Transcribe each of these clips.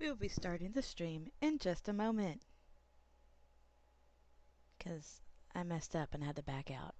We'll be starting the stream in just a moment. Because I messed up and had to back out.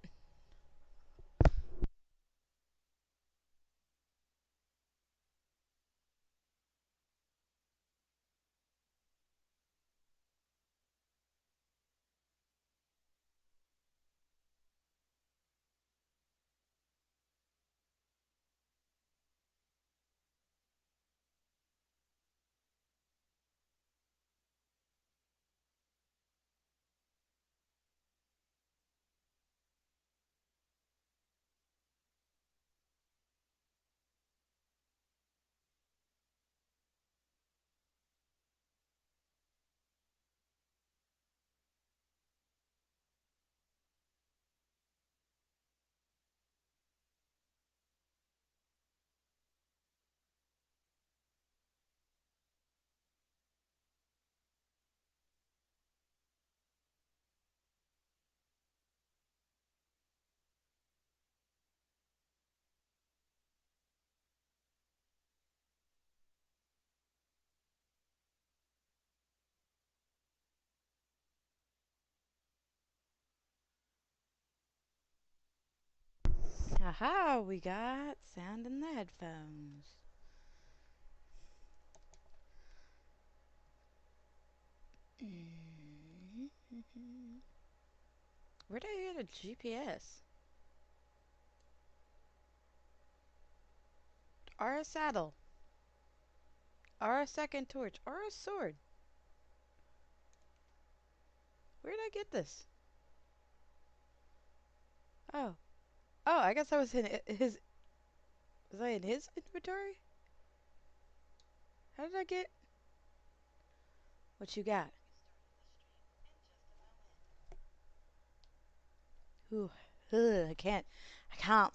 Aha, we got sound in the headphones. Where'd I get a GPS? Or a saddle? Or a second torch? Or a sword? Where'd I get this? Oh. Oh, I guess I was in his... Was I in his inventory? How did I get... What you got? Ooh, I can't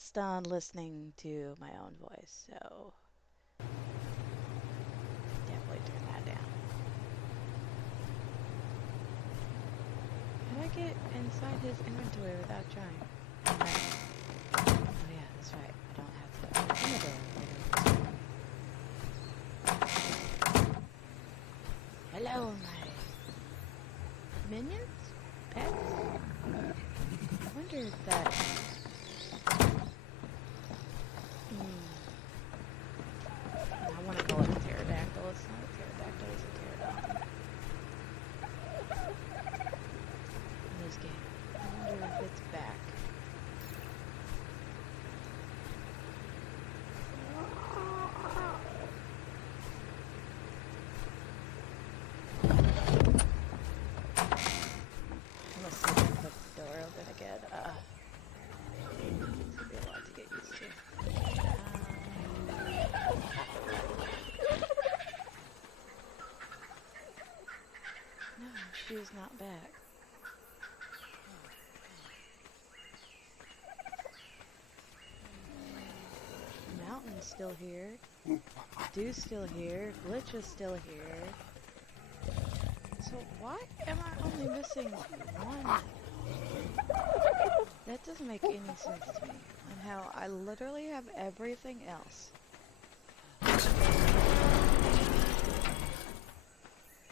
stand listening to my own voice, so definitely turn that down. How do I get inside his inventory without trying? Oh yeah, that's right. I don't have to open the door. Hello, my minions? Pets? I wonder if that... I want to call it a pterodactyl. It's not a pterodactyl, it's a pterodon. In this game. I wonder if it's back. Let's see if I can put the door open again. It's gonna be a lot to get used to. No, she's not back. Mountain's still here. Dew's still here. Glitch is still here. So why am I only missing one? That doesn't make any sense to me. And how I literally have everything else.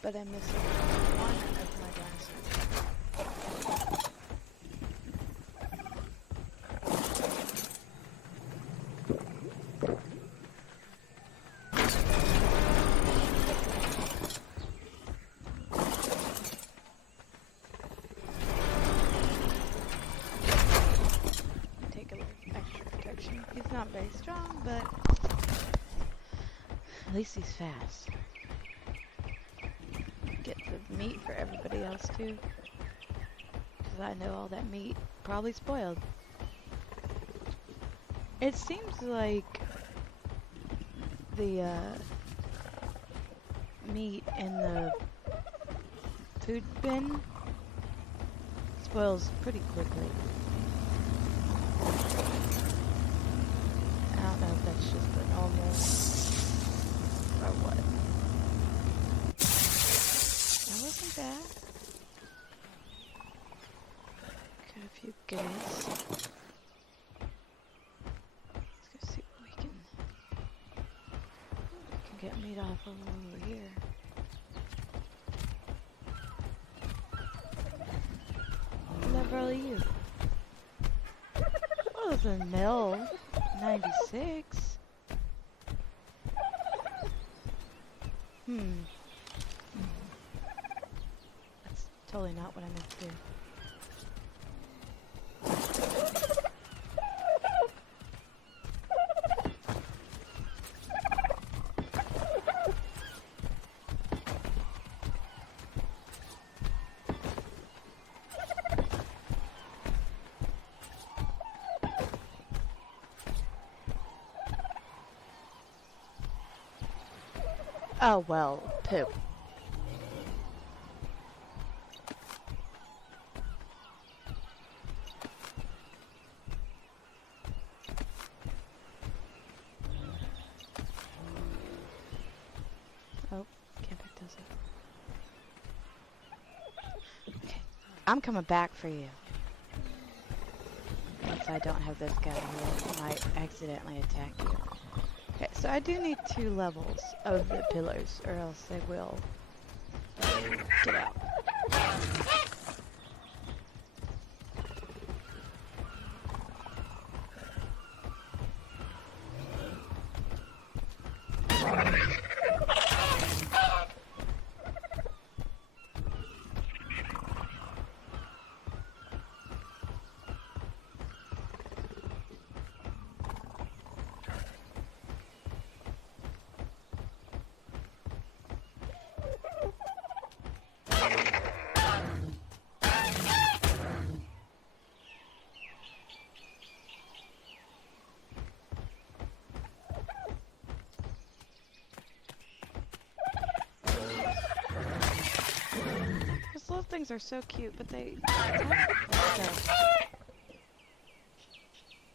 But I'm missing one of my glasses. Take a little extra protection. He's not very strong, but at least he's fast. Get the meat for everybody else too. Because I know all that meat probably spoiled. It seems like the meat in the food bin spoils pretty quickly. I don't know if that's just the normal or what. That wasn't bad. Got a few goodies. Let's go see what we can get meat off of over here. than Mill 96. That's totally not what I meant to do. Oh well, poop. Oh, can't pick those up. Okay, I'm coming back for you. Once I don't have this guy who might accidentally attack you. Okay, so I do need 2 levels of the pillars, or else they will get out. Those little things are so cute, but they attack stuff.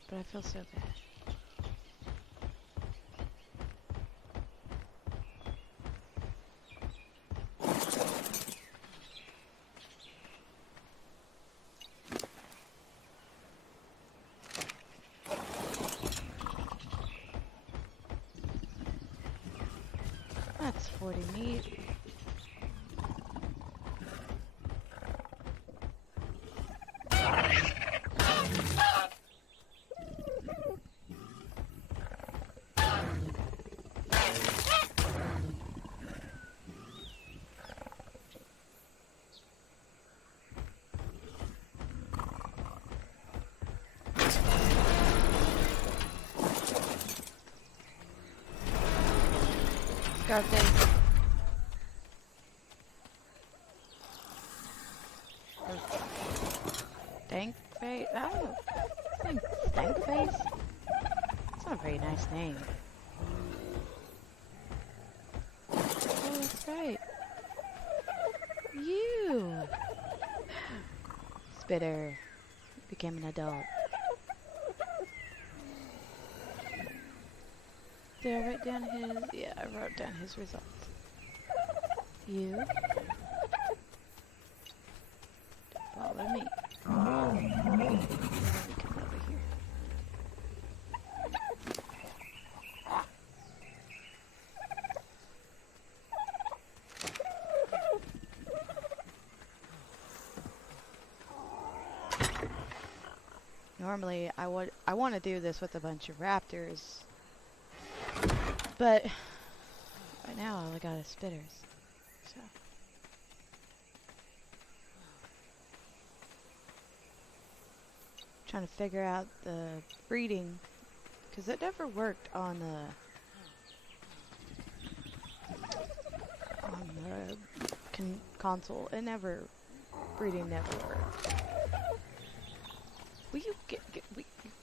But I feel so bad. That's 40 meat. Scarface. Stankface? I don't know. Stankface? That's not a very nice name. Oh, that's right. You! Spitter became an adult. Did I write down his? Yeah, I wrote down his results. You follow me. Come over here. Normally, I want to do this with a bunch of raptors. But right now all I got is spitters. So trying to figure out the breeding, because it never worked on the console. It never breeding never worked. Will you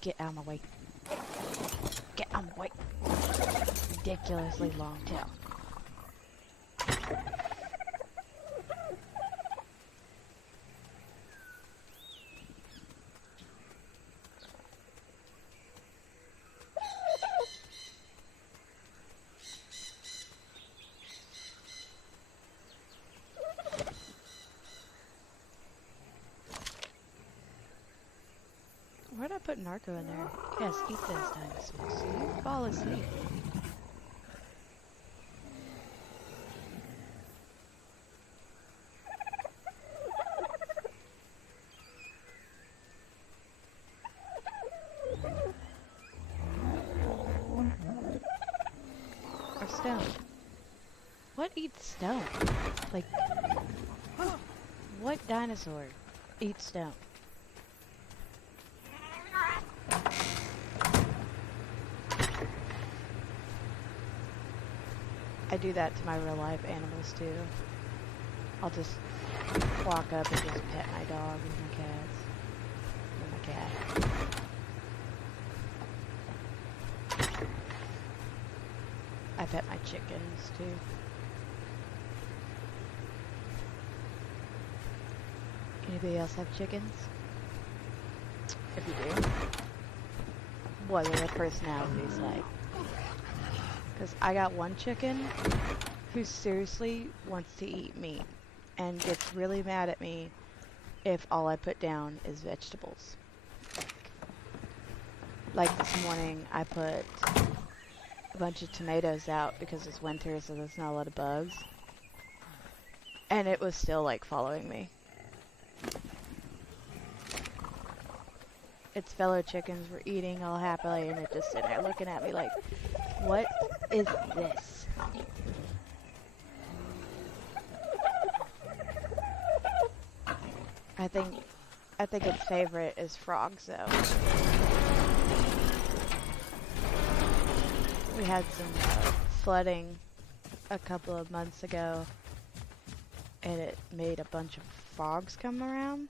get out of my way? Get out of my way. Ridiculously long tail. Where'd I put Narco in there? Yes, eat those dinosaurs. You fall asleep. stone? What eats stone? Like, what dinosaur eats stone? I do that to my real life animals too. I'll just walk up and just pet my dog and my cats. And my cat. I pet my chickens too. Anybody else have chickens? If you do, what are their personalities like? Because I got one chicken who seriously wants to eat meat and gets really mad at me if all I put down is vegetables. Like this morning, I put a bunch of tomatoes out because it's winter, so there's not a lot of bugs. And it was still like following me. Its fellow chickens were eating all happily, and it just sitting there looking at me like, what is this? I think its favorite is frogs, though. We had some flooding a couple of months ago, and it made a bunch of frogs come around.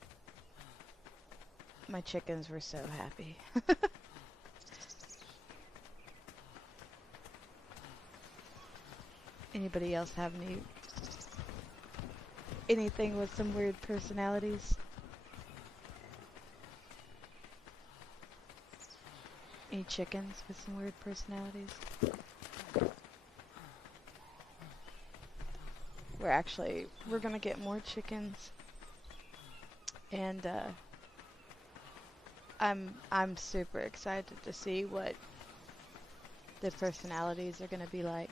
My chickens were so happy. Anybody else have anything with some weird personalities? Any chickens with some weird personalities? We're gonna get more chickens, and I'm super excited to see what the personalities are gonna be like.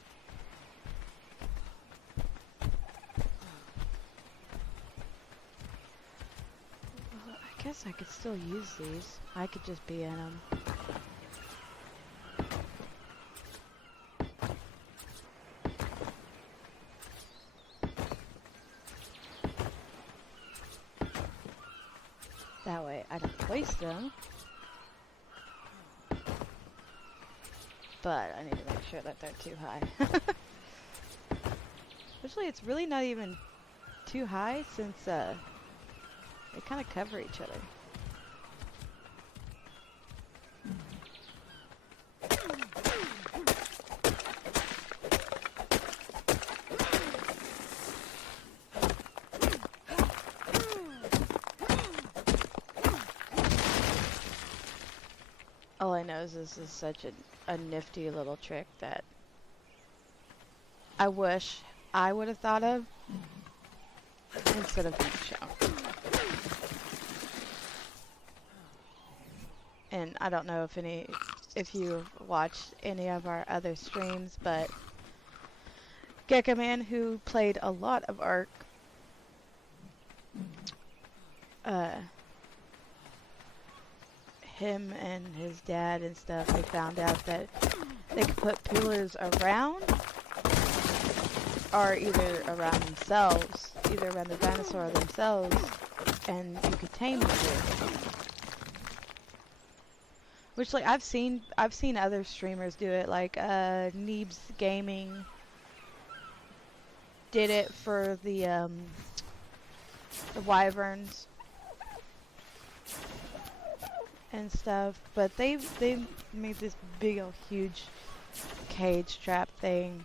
Well, I guess I could still use these. I could just be in them. That way I don't waste them. But I need to make sure that they're too high. Actually, it's really not even too high since they kind of cover each other. All I know is this is such a nifty little trick that I wish I would have thought of instead of being shown. And I don't know if you've watched any of our other streams, but Gecko Man, who played a lot of Ark, him and his dad and stuff, they found out that they could put pillars around, or either around themselves, either around the dinosaur themselves, and you could tame the two. Which, like, I've seen other streamers do it, like Neebs Gaming did it for the wyverns and stuff, but they made this big old huge cage trap thing.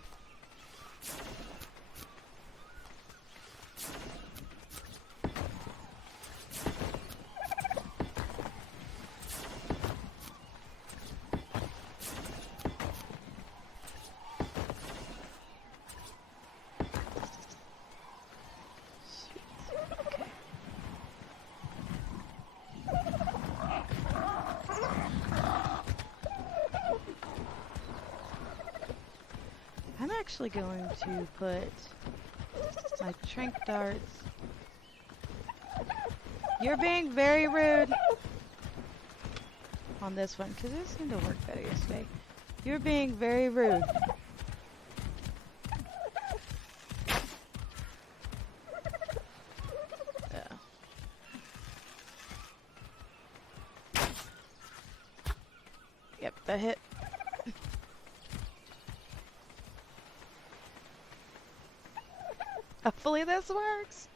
I'm actually going to put my trank darts. You're being very rude on this one, because it seemed to work better yesterday. You're being very rude. that hit. Hopefully this works.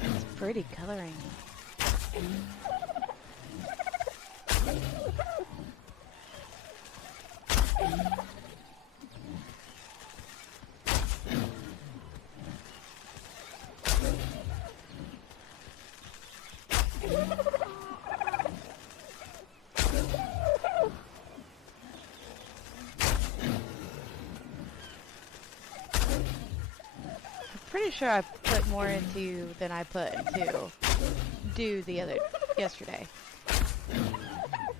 It's pretty coloring. Pretty sure I put more into than I put into do yesterday.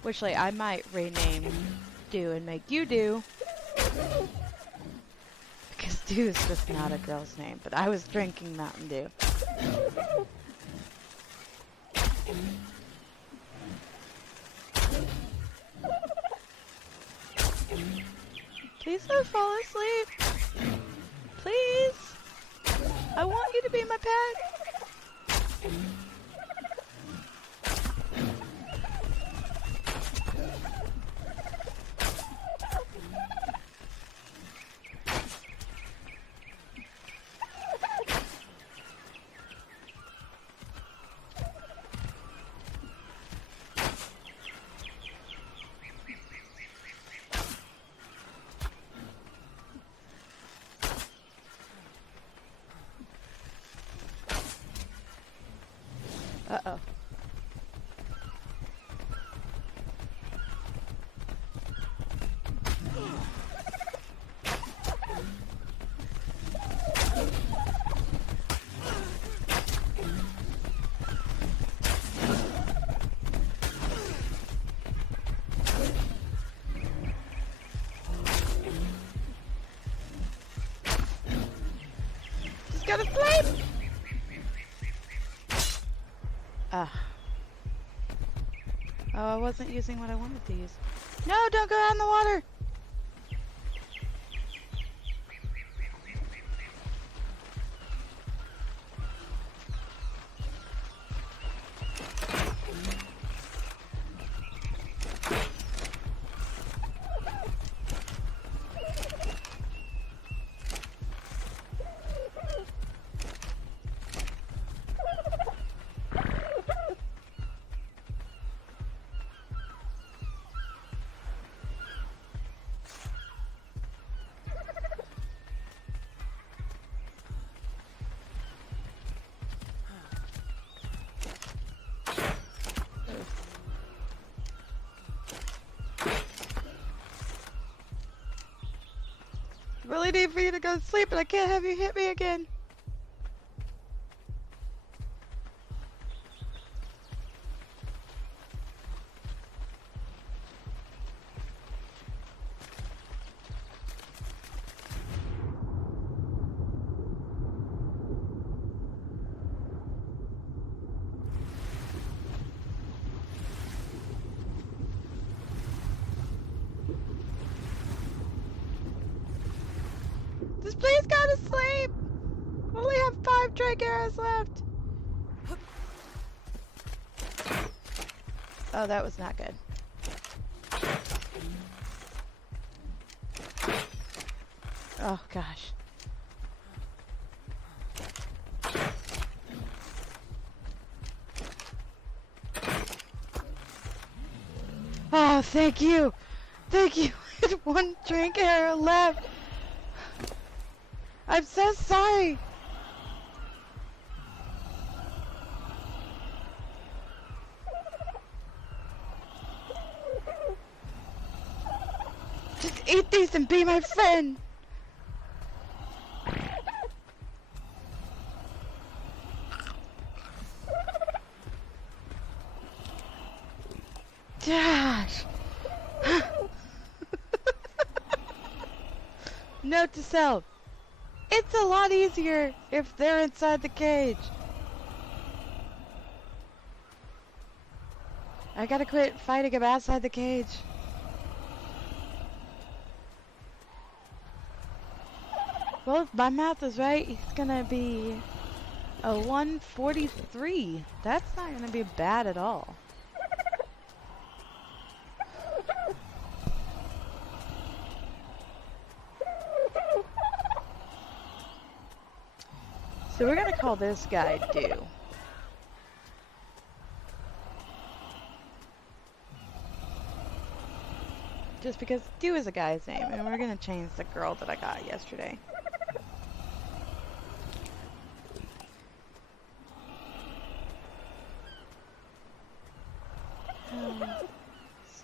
Which, like, I might rename do and make you do. Because do is just not a girl's name, but I was drinking Mountain Dew. Please don't fall asleep. Please. I want you to be my pet. Uh-oh. Just gotta sleep! Oh, I wasn't using what I wanted to use. No, don't go out in the water! I really need for you to go to sleep, but I can't have you hit me again. Just please go to sleep! I only have 5 Drake arrows left. Oh, that was not good. Oh, gosh. Oh, thank you! Thank you! 1 Drake arrow left! I'm so sorry! Just eat these and be my friend! Gosh! Note to self. It's a lot easier if they're inside the cage. I gotta quit fighting them outside the cage. Well, if my math is right, he's gonna be a 143. That's not gonna be bad at all. So we're gonna call this guy Do. Just because Do is a guy's name, and we're gonna change the girl that I got yesterday.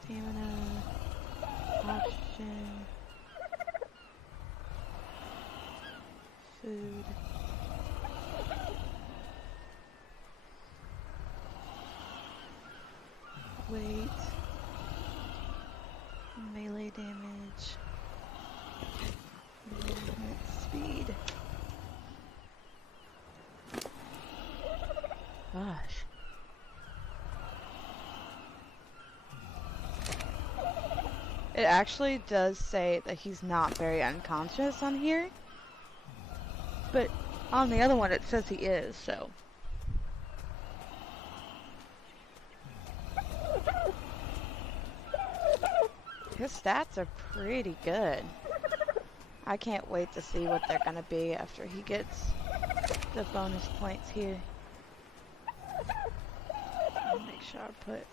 Stamina, oxygen, food. Weight, melee damage, movement speed. Gosh. It actually does say that he's not very unconscious on here, but on the other one it says he is, so. His stats are pretty good. I can't wait to see what they're gonna be after he gets the bonus points here. I'll make sure I put...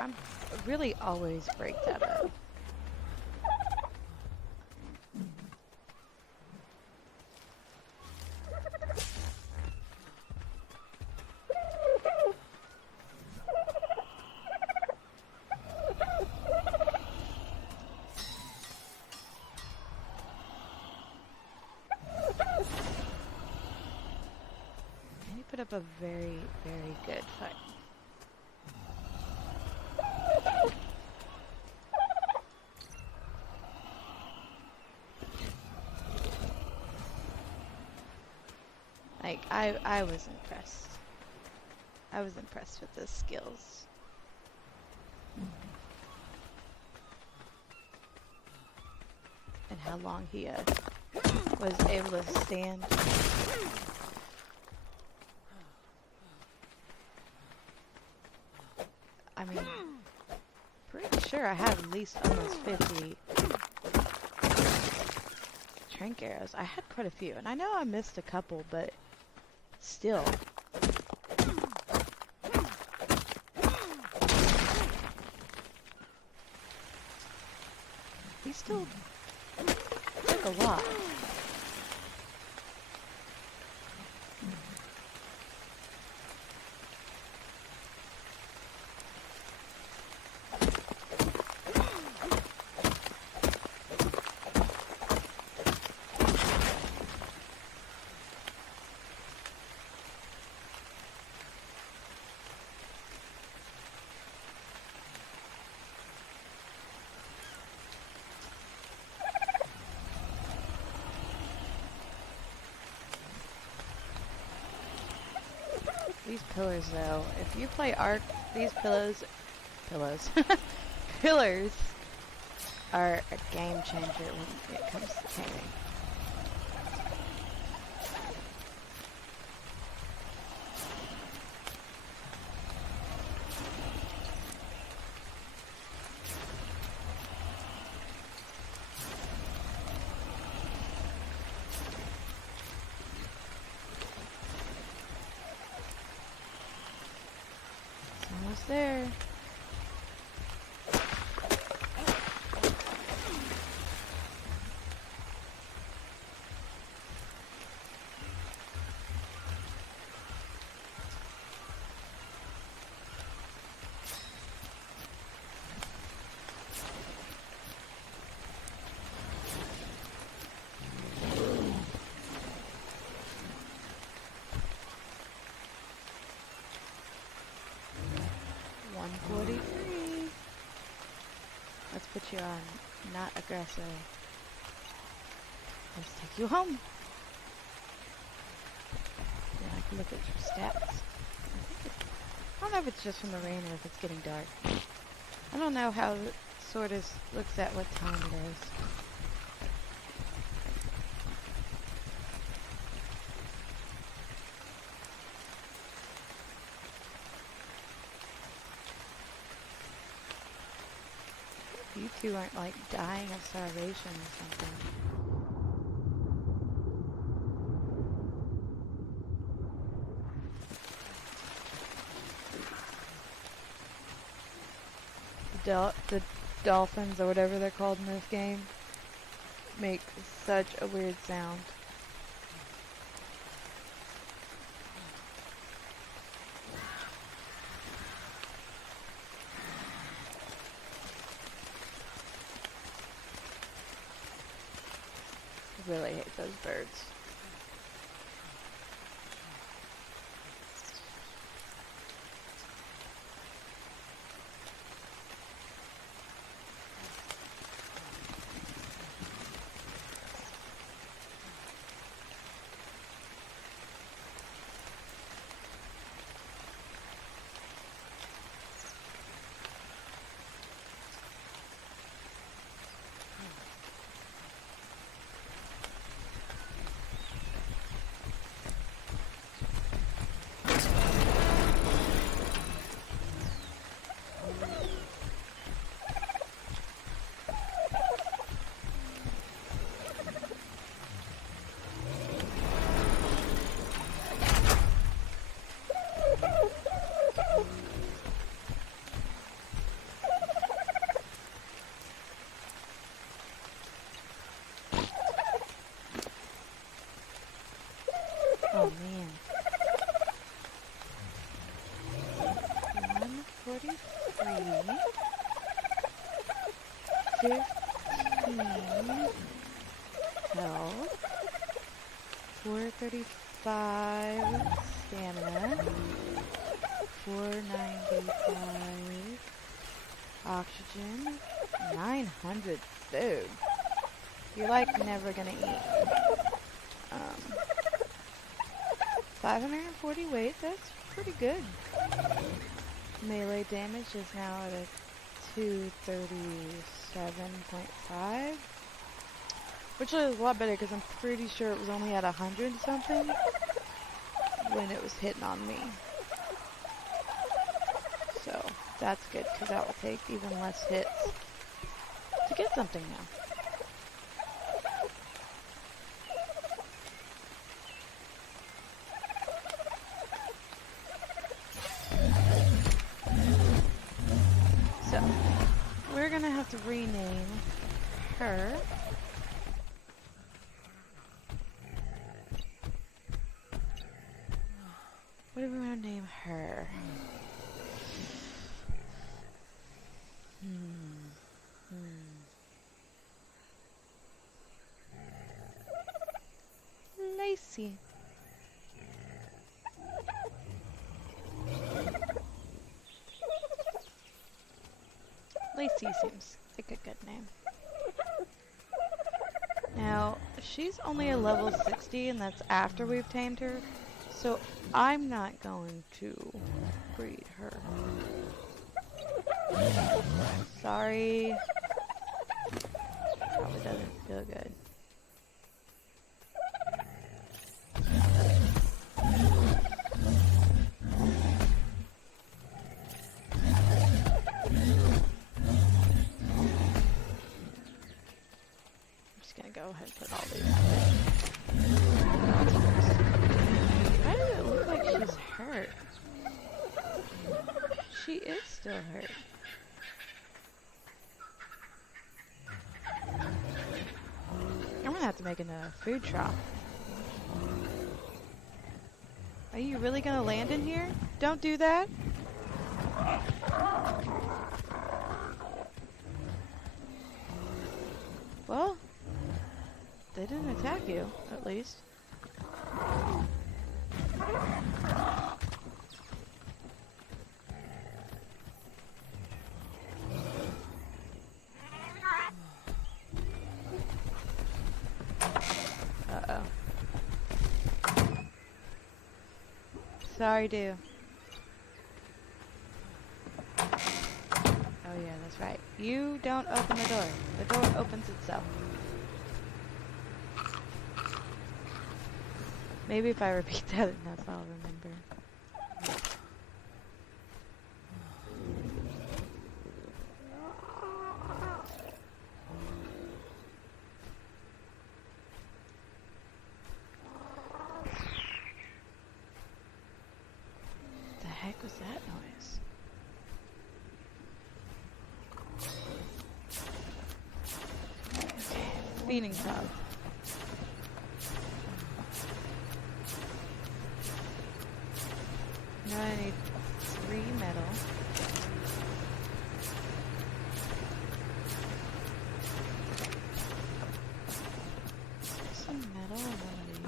I really always break that up. He put up a very, very good fight. Like, I was impressed. I was impressed with his skills. And how long he was able to stand. I mean, pretty sure I have at least almost 50 trank arrows. I had quite a few, and I know I missed a couple, but still. He still took a lot. These pillars, though, if you play Ark, these pillars are a game changer when it comes to taming. Almost there. Let's put you on not aggressive. Let's take you home. Then I can look at your stats. I don't know if it's just from the rain or if it's getting dark. I don't know how it sort of looks at what time it is. You two aren't like dying of starvation or something. The dolphins, or whatever they're called in this game, make such a weird sound. I really hate those birds. Oh man. 143, 15 health, 435 stamina, 495 oxygen, 900 food. You're like never gonna eat. 540 weight, that's pretty good. Melee damage is now at a 237.5, which is a lot better because I'm pretty sure it was only at 100 something when it was hitting on me. So that's good because that will take even less hits to get something now. To rename her. What do we want to name her? Lacey. Lacey seems like a good name. Now, she's only a level 60 and that's after we've tamed her, so I'm not going to breed her. Sorry. Probably doesn't feel good. Go ahead and put all these in. Why does it look like she's hurt? She is still hurt. I'm gonna have to make a food shop. Are you really gonna land in here? Don't do that. Well, they didn't attack you, at least. Uh-oh. Sorry, dude. Oh yeah, That's right. You don't open the door. The door opens itself. Maybe if I repeat that enough, I'll remember. The heck was that noise? Okay, feeding tub. Now I need 3 metal. Some metal and one of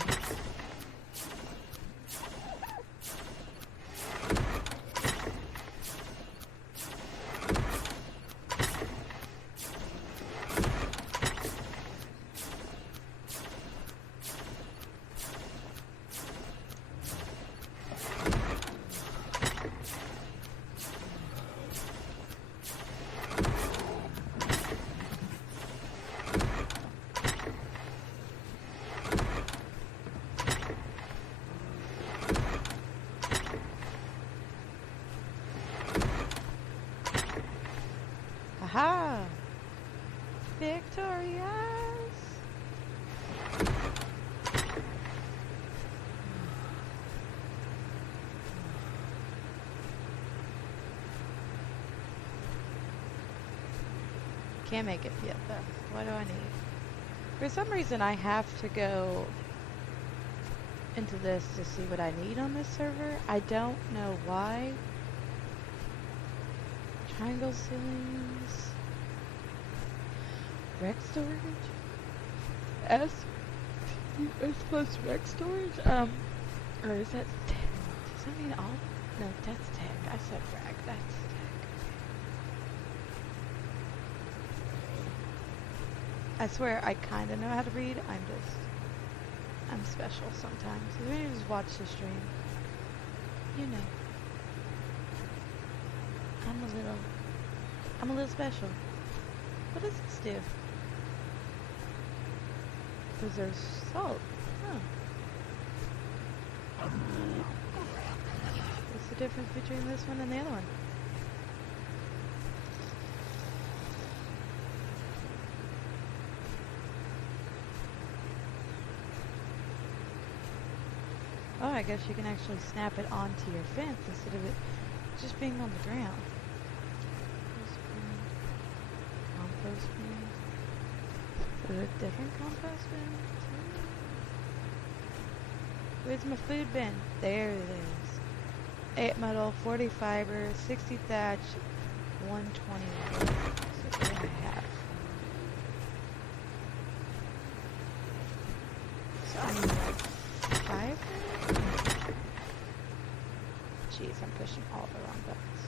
these. Aha! Victorious! Can't make it yet though. What do I need? For some reason I have to go into this to see what I need on this server. I don't know why. Triangle ceilings. Rec storage? S plus rec storage? Or is that tech? Does that mean all? No, that's tech. I said rec. That's tech. I swear I kind of know how to read. I'm special sometimes. So maybe just watch the stream. You know. I'm a little special. What does this do? Preserves salt. Huh. What's the difference between this one and the other one? Oh, I guess you can actually snap it onto your fence instead of it just being on the ground. Compost bin. Is it a different compost bin? Where's my food bin? There it is. 8 metal, 40 fiber, 60 thatch, 120 wood. So what do I have? So I need like 5? Jeez, I'm pushing all the wrong buttons.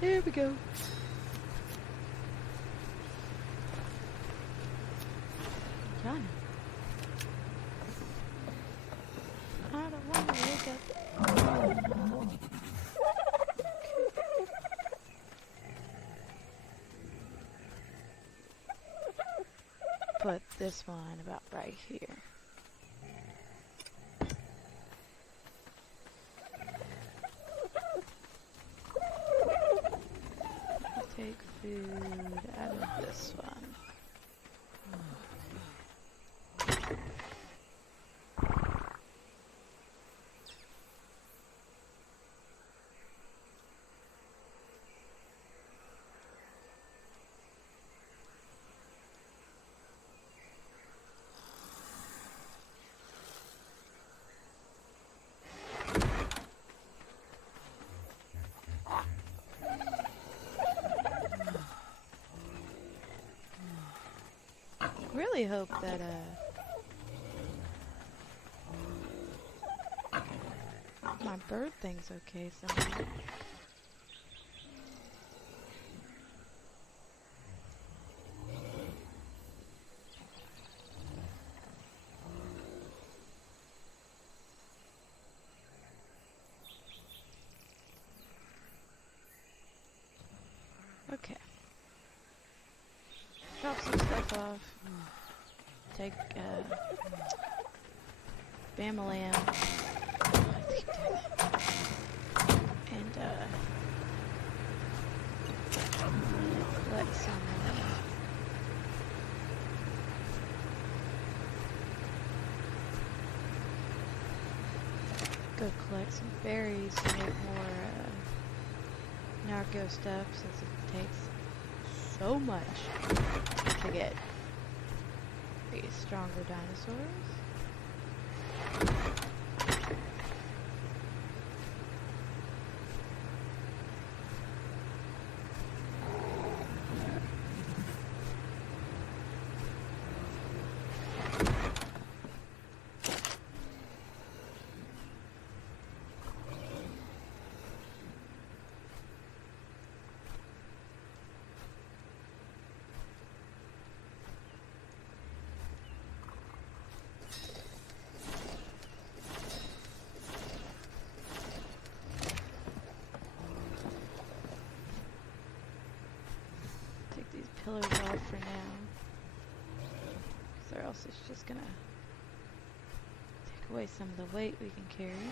There we go. Done. I don't want to wake up. Put this one about right here. Take food out of this one. Really hope that my bird thing's okay somehow. Okay. Drop some stuff off. Take, Bamalam. And, collect some, go collect some berries to make more, narco stuff, since it takes so much to get these stronger dinosaurs. Take these pillars off for now, or else it's just gonna take away some of the weight we can carry.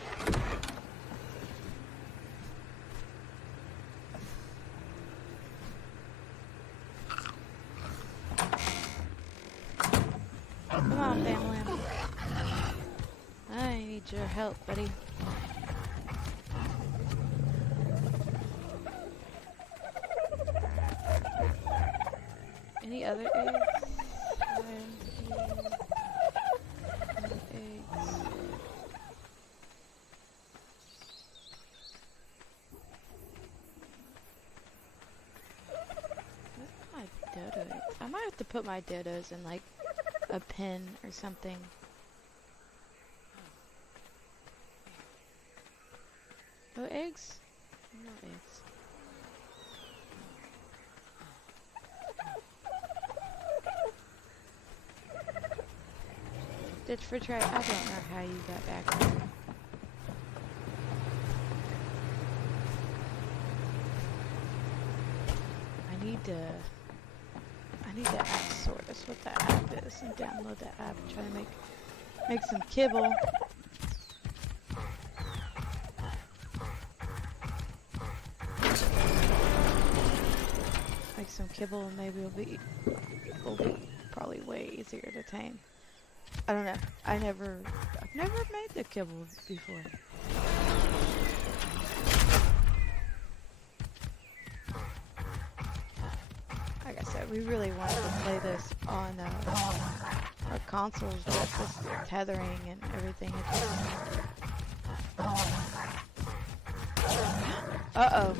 Come on, family. I need your help, buddy. Any other eggs? Eggs. Where's my dodo eggs? I might have to put my dodos in like a pen or something. No eggs? No eggs. Ditch for try. I don't know how you got back there. I need to ask Sortus what that app is and download that app and try to make some kibble. Make some kibble and maybe it'll be probably way easier to tame. I don't know. I've never made the kibble before. Like I said, we really wanted to play this on our consoles, but this tethering and everything. Uh-oh.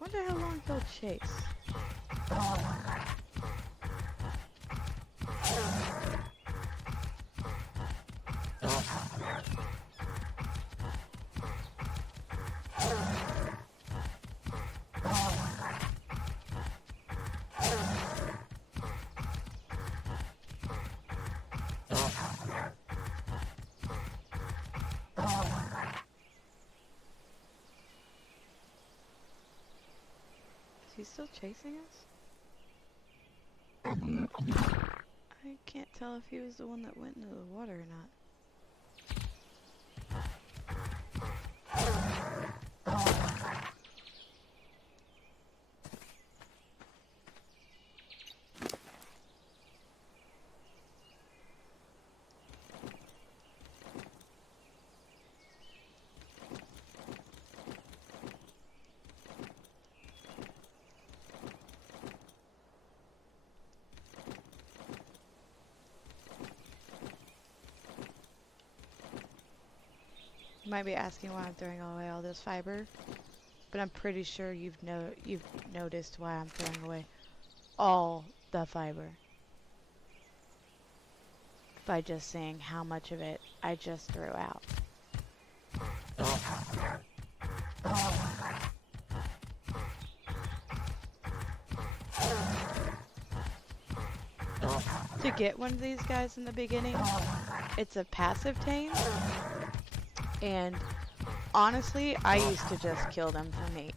Wonder how long they'll chase. Is he still chasing us? I can't tell if he was the one that went into the water or not. You might be asking why I'm throwing away all this fiber, but I'm pretty sure you've noticed why I'm throwing away all the fiber by just seeing how much of it I just threw out. to get one of these guys in the beginning. It's a passive tame, and honestly, I used to just kill them for meat.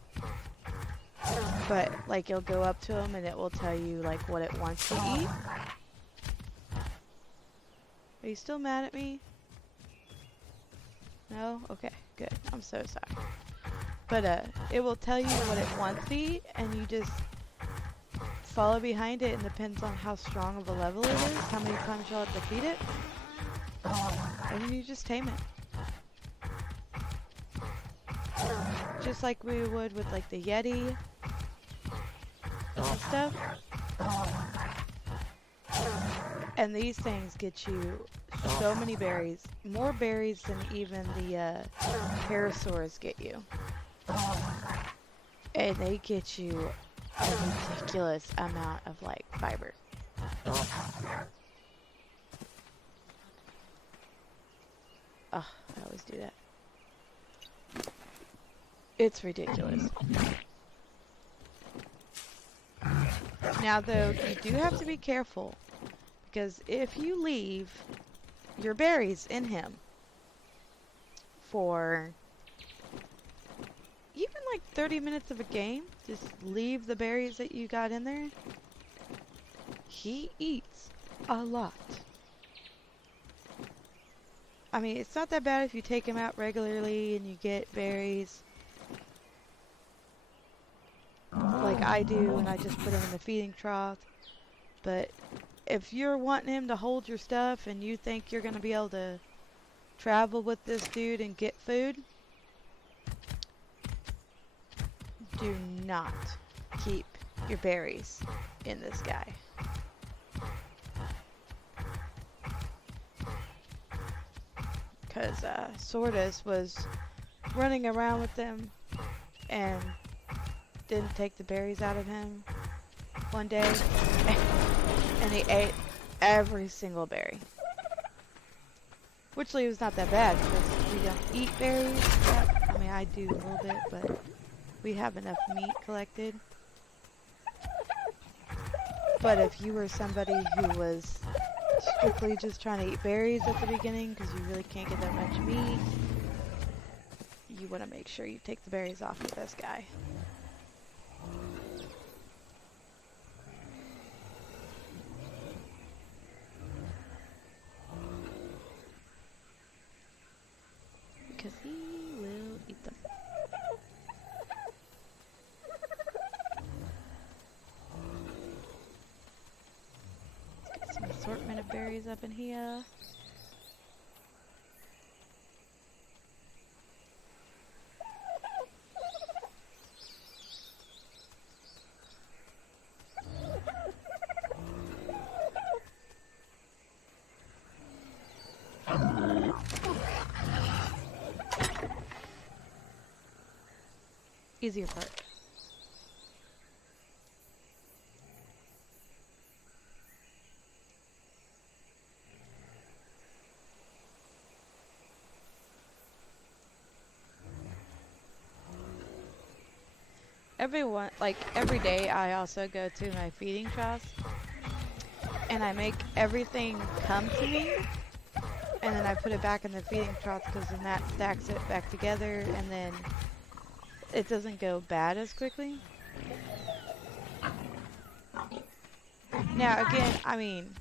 But like, you'll go up to them and it will tell you like what it wants to eat. Are you still mad at me? No? Okay, good. I'm so sorry. But it will tell you what it wants to eat, and you just follow behind it, and depends on how strong of a level it is, how many times you'll have to feed it, and then you just tame it. Just like we would with like the Yeti and stuff. And these things get you so many berries, more berries than even the parasaurs get you. And they get you a ridiculous amount of like fiber. Oh, I always do that. It's ridiculous. Now though, you do have to be careful, because if you leave your berries in him for even like 30 minutes of a game, just leave the berries that you got in there, he eats a lot. I mean, it's not that bad if you take him out regularly and you get berries like I do, and I just put him in the feeding trough. But if you're wanting him to hold your stuff and you think you're going to be able to travel with this dude and get food, do not keep your berries in this guy. Because Sordus was running around with them and didn't take the berries out of him one day, and he ate every single berry. Which leaves not that bad, because we don't eat berries. I mean, I do a little bit, but we have enough meat collected. But if you were somebody who was strictly just trying to eat berries at the beginning, because you really can't get that much meat, you want to make sure you take the berries off of this guy. Because he will eat them. Let's get some assortment of berries up in here. Easier part. Everyone, like every day, I also go to my feeding troughs and I make everything come to me, and then I put it back in the feeding trough, because then that stacks it back together, and then it doesn't go bad as quickly. Now again, I mean,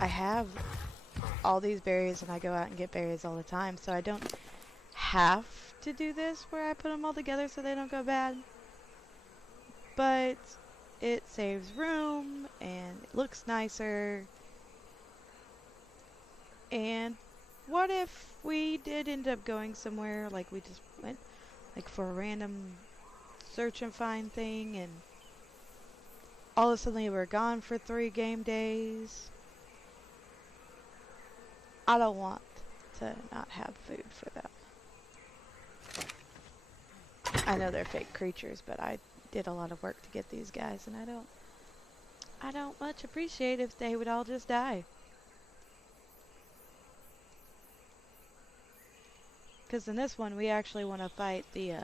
I have all these berries and I go out and get berries all the time, so I don't have to do this where I put them all together so they don't go bad. But it saves room and it looks nicer. And what if we did end up going somewhere, like we just went like for a random search and find thing, and all of a sudden we're gone for 3 game days? I don't want to not have food for them. I know they're fake creatures, but I did a lot of work to get these guys, and I don't much appreciate if they would all just die. Because in this one, we actually want to fight the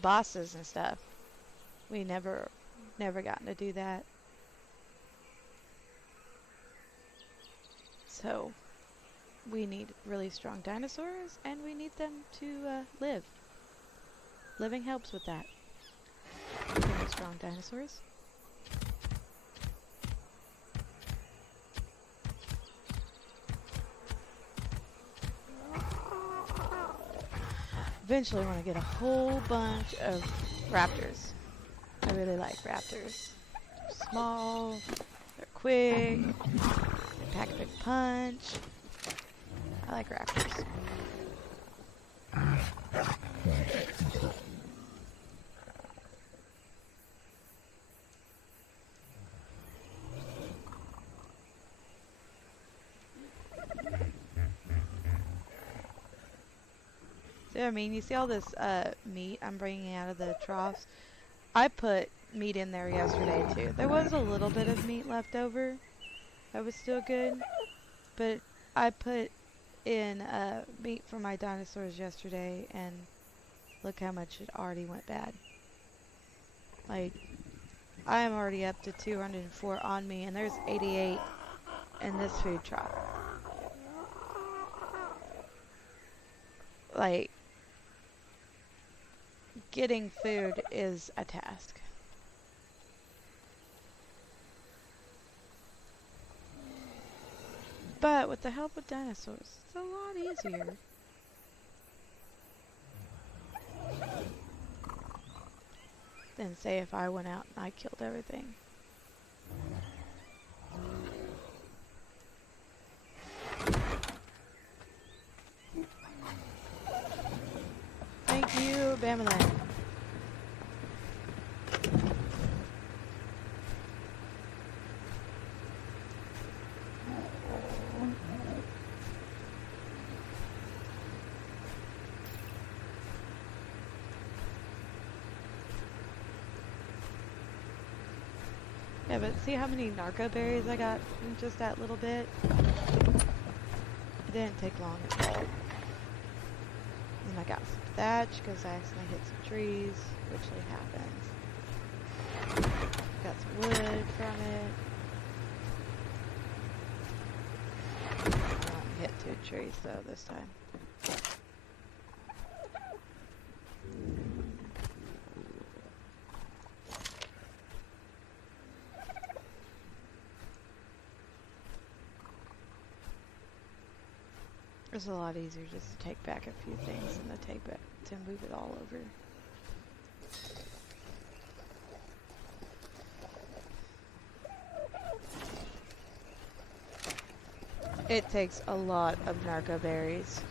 bosses and stuff. We never gotten to do that. So we need really strong dinosaurs, and we need them to live. Living helps with that. Really strong dinosaurs. Eventually I want to get a whole bunch of raptors. I really like raptors. They're small, they're quick, they pack a big punch. I like raptors. So, I mean, you see all this meat I'm bringing out of the troughs? I put meat in there yesterday too. There was a little bit of meat left over that was still good, but I put in meat for my dinosaurs yesterday, and look how much it already went bad. Like, I am already up to 204 on me, and there's 88 in this food trough. Like, getting food is a task. But with the help of dinosaurs, it's a lot easier. Than say if I went out and I killed everything. Thank you, Bamaland. Yeah, but see how many narco berries I got from just that little bit? It didn't take long at all. And I got some thatch because I accidentally hit some trees, which happens. Got some wood from it. I only hit 2 trees though this time. It's a lot easier just to take back a few things than to move it all over. It takes a lot of narco berries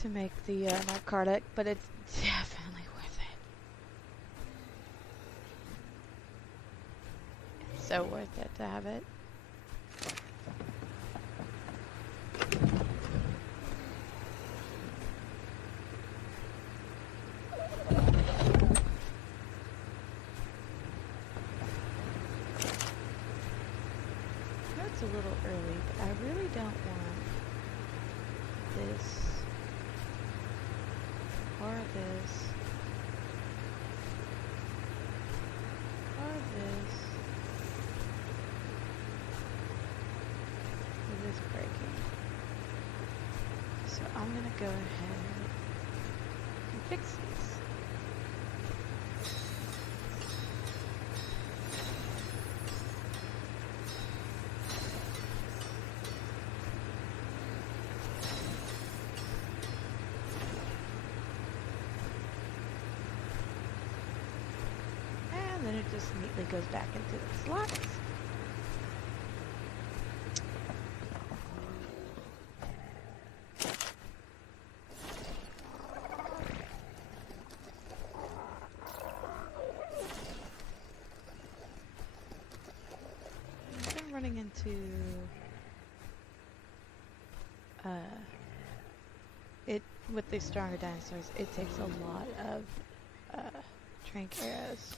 to make the narcotic, but it's definitely worth it. It's so worth it to have it. It's a little early, but I really don't want this or this or this or this breaking. So I'm gonna go ahead and fix these. Then it just neatly goes back into the slots. I'm running into it with these stronger dinosaurs. It takes a lot of trank arrows.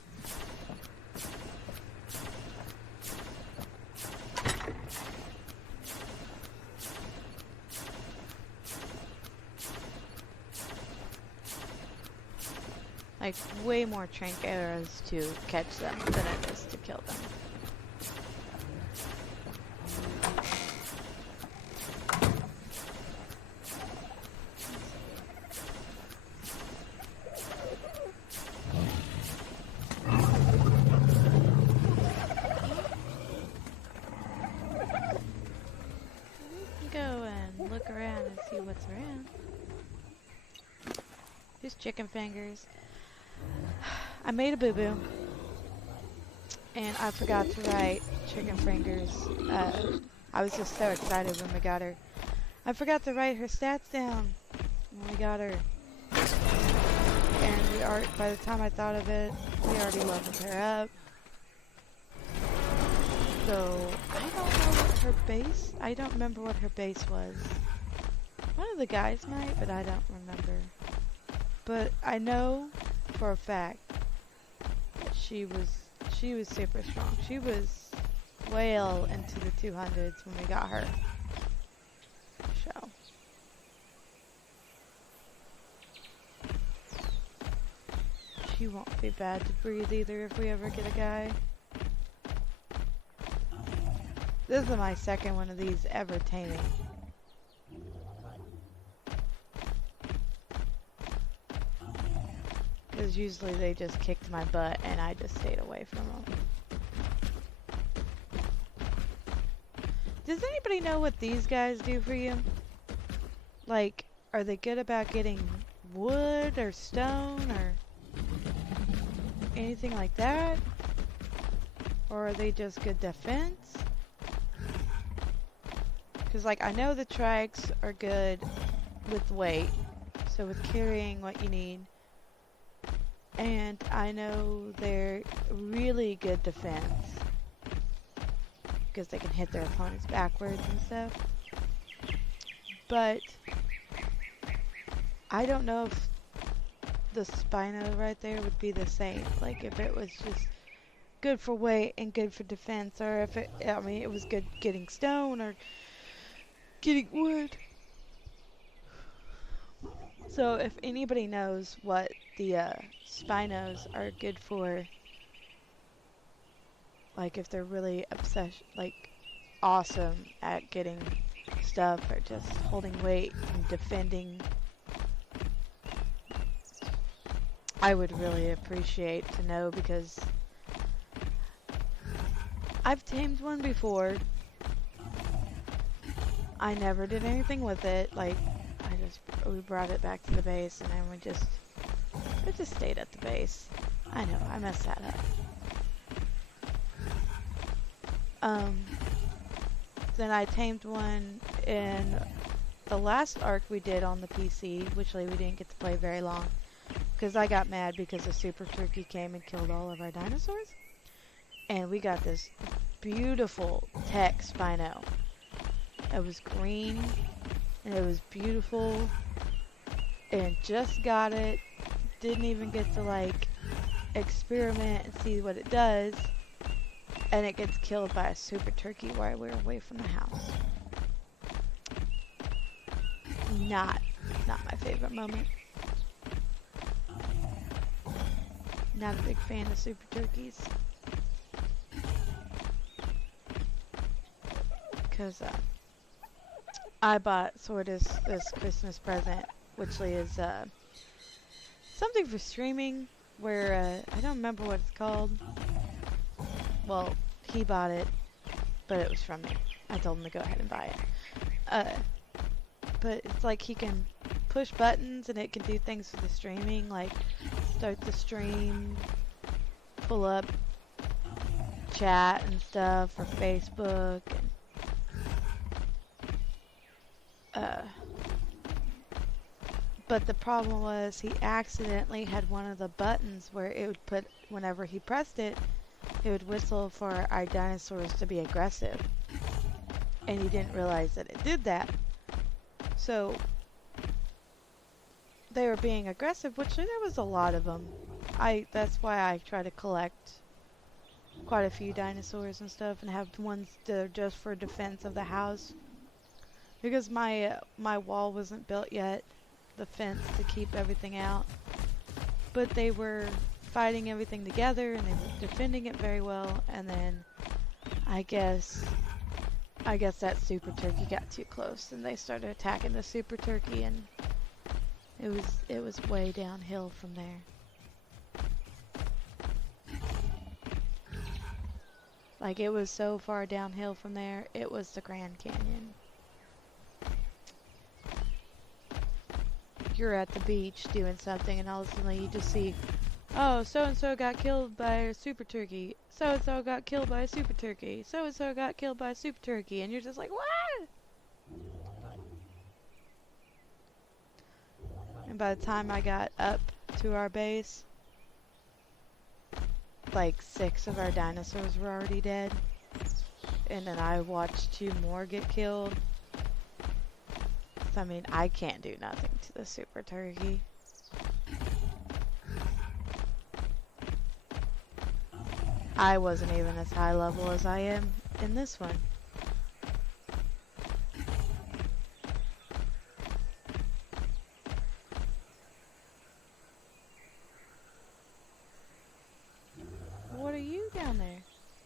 Like, way more trank arrows to catch them than it is to kill them. Go and look around and see what's around. There's chicken fingers. I made a boo-boo. And I forgot to write chicken fingers. I was just so excited when we got her. I forgot to write her stats down when we got her. And by the time I thought of it, we already leveled her up. So, I don't know what her base... I don't remember what her base was. One of the guys might, but I don't remember. But I know for a fact that she was super strong. She was well into the 200s when we got her. So. She won't be bad to breathe either if we ever get a guy. This is my second one of these ever taming. Because usually they just kicked my butt and I just stayed away from them. Does anybody know what these guys do for you? Like, are they good about getting wood or stone or anything like that? Or are they just good defense? Because, like, I know the trikes are good with weight, so with carrying what you need. And I know they're really good defense, because they can hit their opponents backwards and stuff. But I don't know if the Spino right there would be the same. Like, if it was just good for weight and good for defense, or if it, I mean, it was good getting stone or getting wood. So if anybody knows what the Spinos are good for, like if they're really like awesome at getting stuff or just holding weight and defending, I would really appreciate to know, because I've tamed one before. I never did anything with it. Like, we brought it back to the base and then it just stayed at the base. I know, I messed that up. Then I tamed one in the last arc we did on the PC, which we didn't get to play very long, because I got mad because the Super Turkey came and killed all of our dinosaurs. And we got this beautiful tech Spino. It was green, and it was beautiful, and just got it, didn't even get to, like, experiment and see what it does, and it gets killed by a Super Turkey while we're away from the house. Not my favorite moment. Not a big fan of Super Turkeys. Because, I bought Sortis this Christmas present, which is something for streaming, where I don't remember what it's called. Well, he bought it, but it was from me. I told him to go ahead and buy it. But it's like he can push buttons and it can do things for the streaming, like start the stream, pull up chat and stuff for Facebook, and but the problem was he accidentally had one of the buttons where it would put, whenever he pressed it, it would whistle for our dinosaurs to be aggressive. And he didn't realize that it did that. So they were being aggressive, which there was a lot of them. That's why I try to collect quite a few dinosaurs and stuff, and have ones that are just for defense of the house. Because my wall wasn't built yet, the fence to keep everything out. but they were fighting everything together and they were defending it very well. And then I guess that super turkey got too close and they started attacking the super turkey, and it was way downhill from there. Like, it was so far downhill from there, it was the Grand Canyon. You're at the beach doing something and all of a sudden you just see, oh, so-and-so got killed by a super turkey. So-and-so got killed by a super turkey. So-and-so got killed by a super turkey. And you're just like, what? And by the time I got up to our base, like 6 of our dinosaurs were already dead. And then I watched 2 more get killed. So, I mean, I can't do nothing to the super turkey. I wasn't even as high level as I am in this one. What are you down there?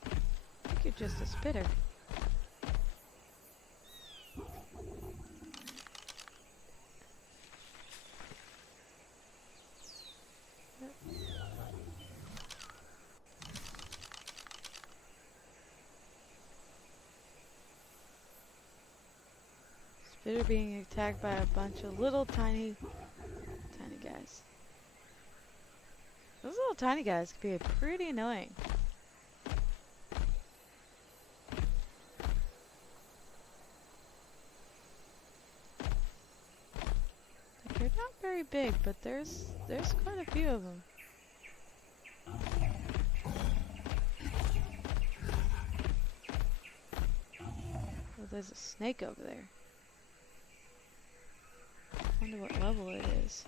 I think you're just a spitter. Spitter being attacked by a bunch of little tiny guys. Those little tiny guys can be pretty annoying. Like, they're not very big, but there's quite a few of them. Oh, there's a snake over there. I wonder what level it is.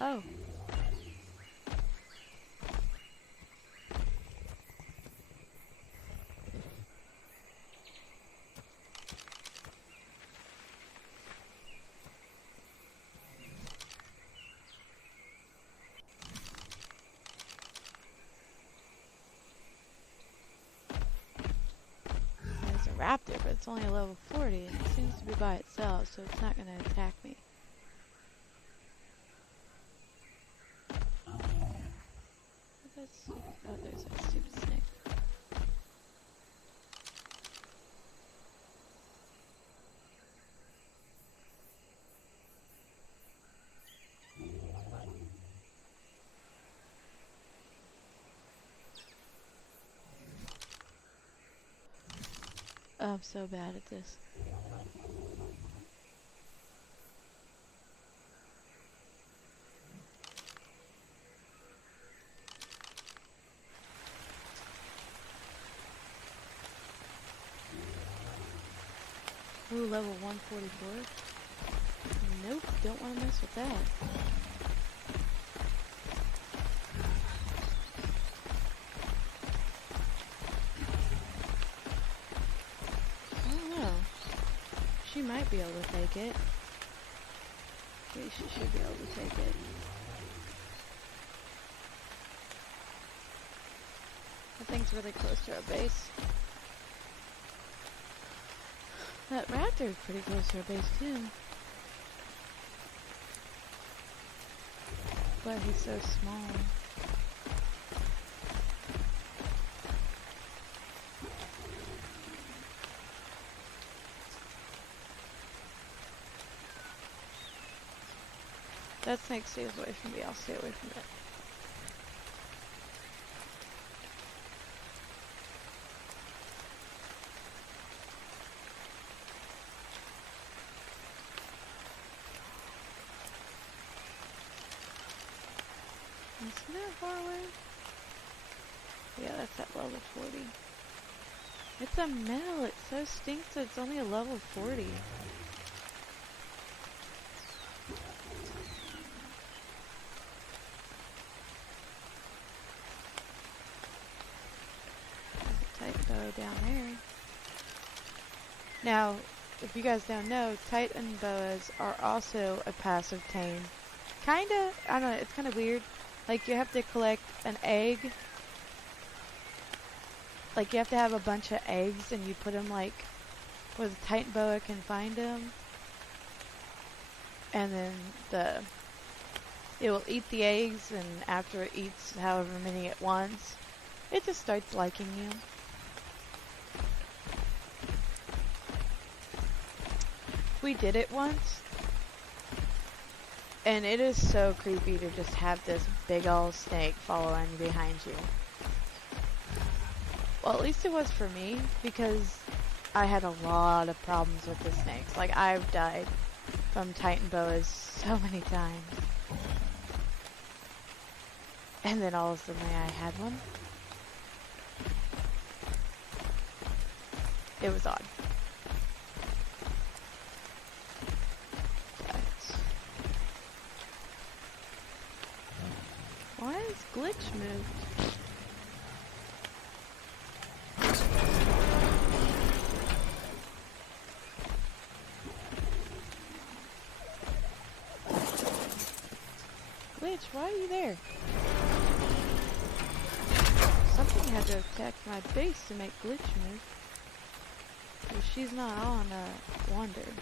Oh. There's a raptor, but it's only a level 40 and it seems to be by itself, so it's not going to attack me. Oh, there's a stupid snake. Oh, I'm so bad at this. Ooh, level 144. Nope, don't want to mess with that. I don't know. She might be able to take it. Maybe she should be able to take it. That thing's really close to our base. That raptor is pretty close to our base too. But he's so small. That snake stays away from me, I'll stay away from it. Isn't that far away? Yeah, that's at level 40. It's a mill. It so stinks that it's only a level 40. Titan boa down there. Now, if you guys don't know, Titan boas are also a passive tame. Kinda, I don't know, it's kinda weird. Like, you have to collect an egg. Like, you have to have a bunch of eggs and you put them, like, where the Titan boa can find them. And then it will eat the eggs, and after it eats however many at once, it just starts liking you. We did it once, and it is so creepy to just have this big old snake following behind you. Well, at least it was for me, because I had a lot of problems with the snakes. Like, I've died from Titan boas so many times. And then all of a sudden I had one. It was odd. Why is Glitch moved? Glitch, why are you there? Something had to attack my base to make Glitch move. Well, she's not on Wander.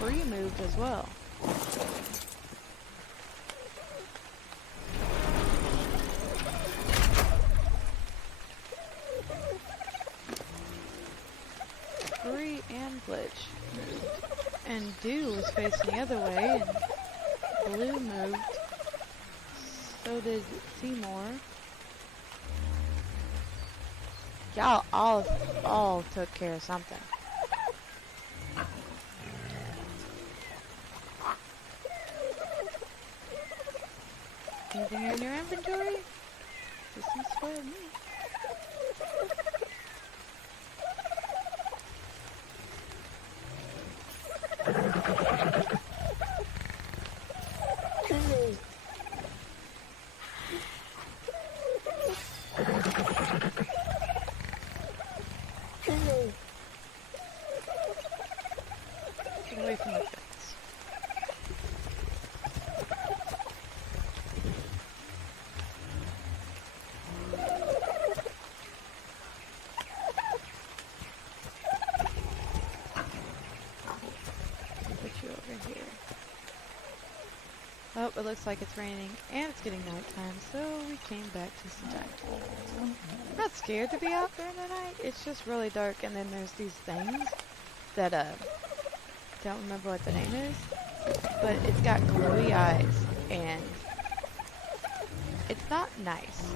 Bree moved as well. Bree and Glitch moved. And Dew was facing the other way, and Blue moved. So did Seymour. Y'all all took care of something. Anything in your inventory? Doesn't spoil me. Get away from the fence. Put you over here. Oh, it looks like it's raining and it's getting nighttime, so we came back to some time. I'm not scared to be out there in the night. It's just really dark, and then there's these things that don't remember what the name is, but it's got glowy eyes and it's not nice.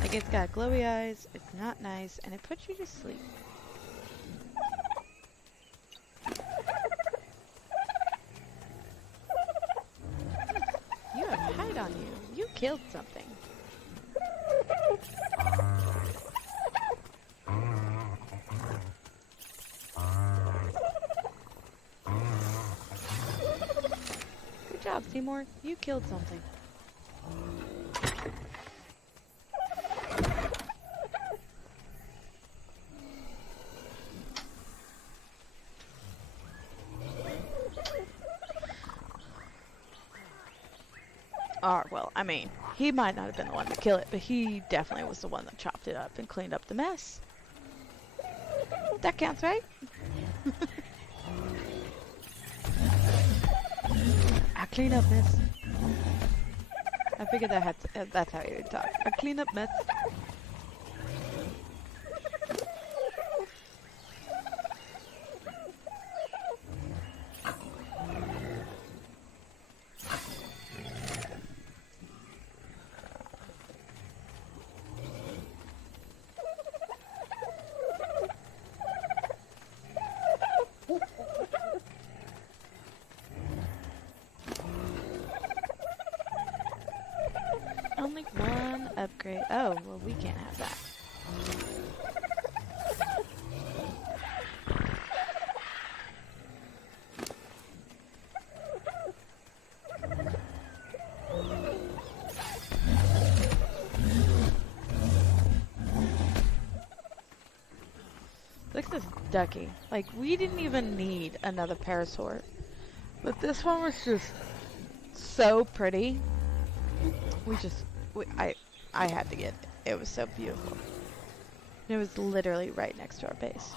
Like, it's got glowy eyes, it's not nice, and it puts you to sleep. You have hide on you. You killed something. Good job, Seymour. You killed something. Well, I mean, he might not have been the one to kill it, but he definitely was the one that chopped it up and cleaned up the mess. That counts, right? I clean up mess. I figured that's how you would talk. I clean up mess. upgrade. Oh, well, we can't have that. Look at this ducky. Like, we didn't even need another Parasaur. But this one was just so pretty. I had to get it. It was so beautiful. And it was literally right next to our base.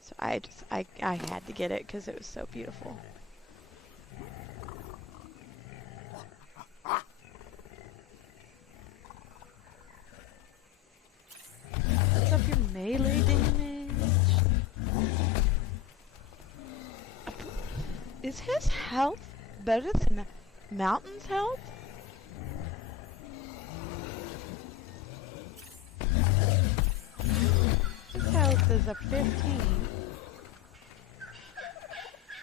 So I had to get it because it was so beautiful. What's up your melee damage? Is his health better than Mountain's health? His health is a 15.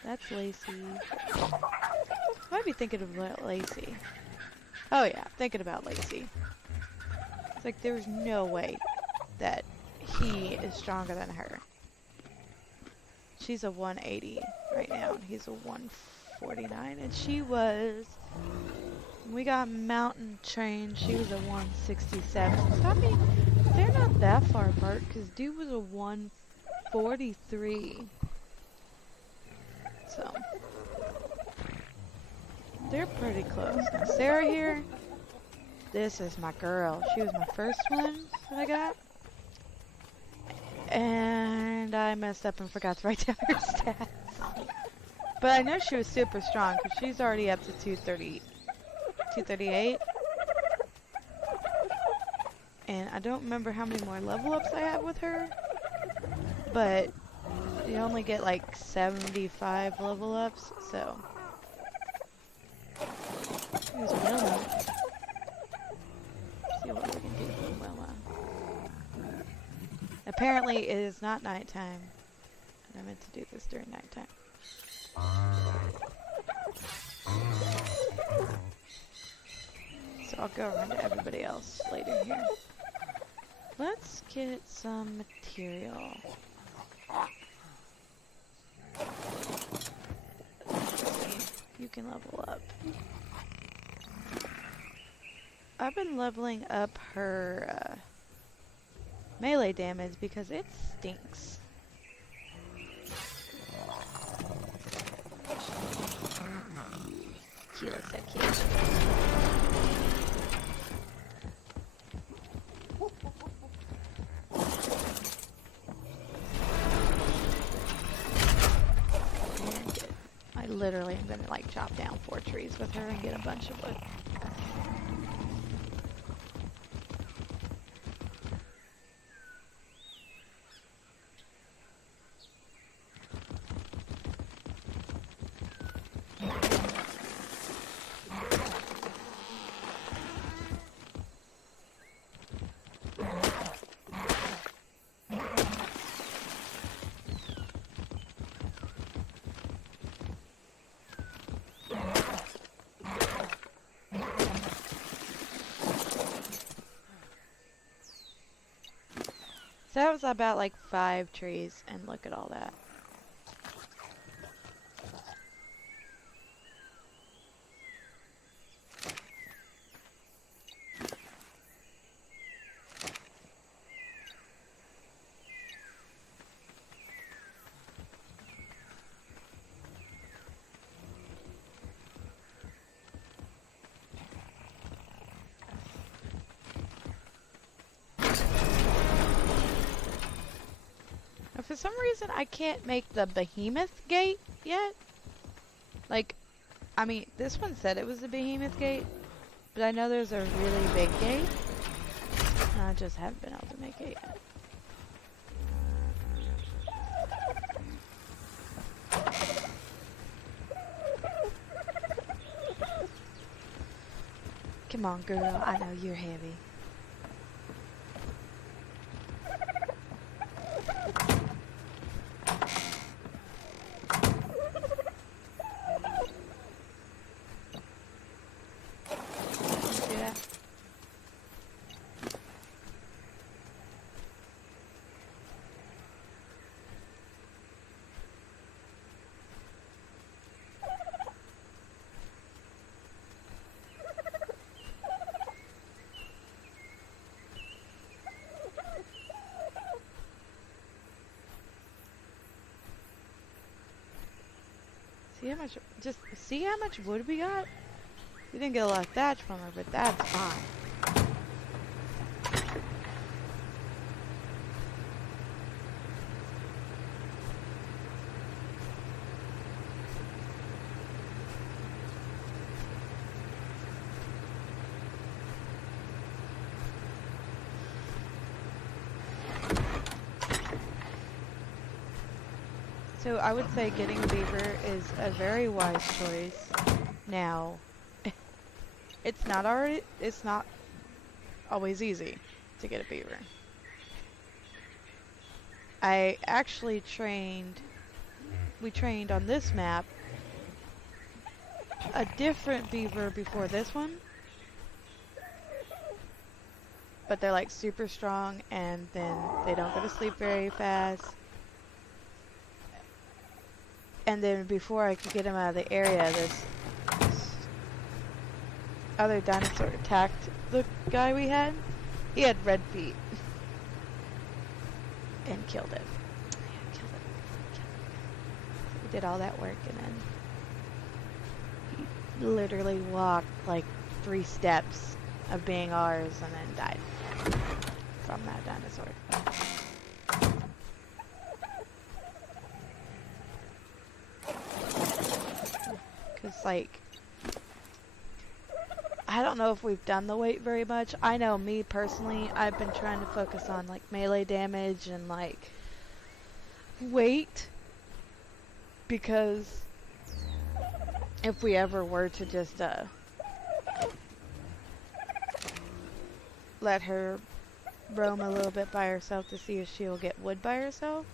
That's Lacey. Might be thinking about Lacey. Oh yeah, thinking about Lacey. It's like there's no way that he is stronger than her. She's a 180 right now, and he's a 149, and she was... When we got Mountain trained, she was a 167. So I mean, they're not that far apart, because dude was a 143. So, they're pretty close. Now, Sarah here, this is my girl. She was my first one that I got. And I messed up and forgot to write down her stats. But I know she was super strong, because she's already up to 238. And I don't remember how many more level ups I have with her. But you only get like 75 level ups, so. Here's Wilma. Let's see what we can do with Wilma. Apparently it is not nighttime. And I meant to do this during nighttime. So I'll go around to everybody else later here. Let's get some material. You can level up. I've been leveling up her melee damage because it stinks. She looks so cute. I literally am gonna like chop down 4 trees with her and get a bunch of wood. So that was about like 5 trees, and look at all that. For some reason, I can't make the Behemoth Gate yet. Like, I mean, this one said it was the Behemoth Gate, but I know there's a really big gate. And I just haven't been able to make it yet. Come on, girl. I know you're heavy. Yeah. See how much wood we got? We didn't get a lot of thatch from her, but that's fine. So I would say getting a beaver is a very wise choice. Now, it's not always easy to get a beaver. I actually we trained on this map a different beaver before this one. But they're like super strong and then they don't go to sleep very fast. And then before I could get him out of the area, this other dinosaur attacked the guy we had. He had red feet. And killed him. Yeah, killed him. So we did all that work and then he literally walked like 3 steps of being ours and then died from that dinosaur. Cause like, I don't know if we've done the weight very much. I know me personally, I've been trying to focus on like melee damage and like weight, because if we ever were to just let her roam a little bit by herself to see if she'll get wood by herself,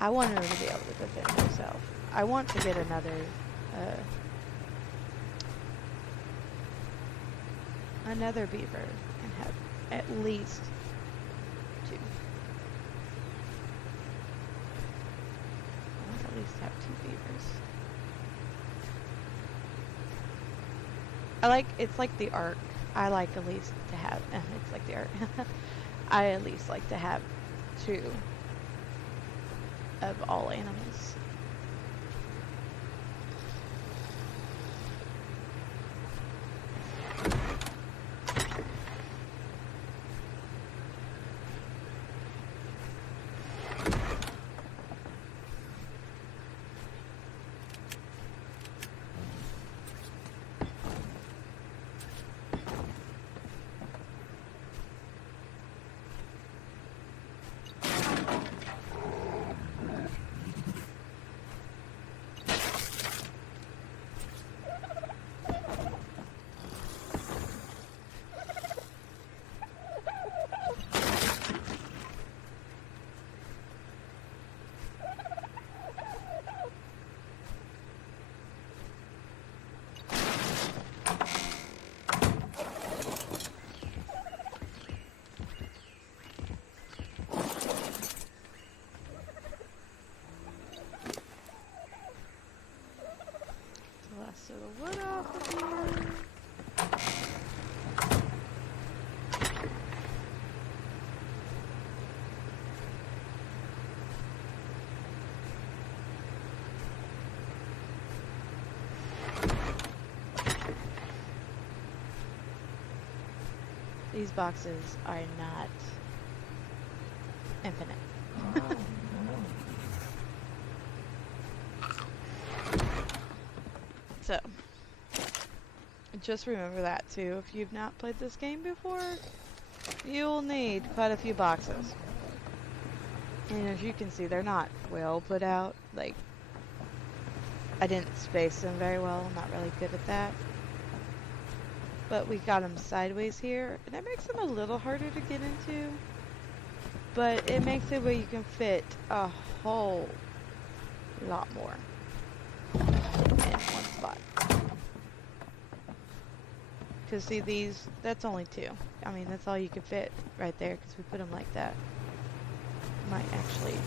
I want her to be able to defend herself. I want to get another beaver and have at least 2. I want to at least have 2 beavers. It's like the Ark. I like at least to have, it's like the Ark. I at least like to have 2 of all animals. So the wood off of here. These boxes are not infinite. So, just remember that too. If you've not played this game before, you'll need quite a few boxes. And as you can see, they're not well put out. Like, I didn't space them very well. I'm not really good at that. But we got them sideways here, and it makes them a little harder to get into. But it makes it where you can fit a whole lot more in one spot. Because see these, that's only 2. I mean, that's all you can fit right there because we put them like that. Might actually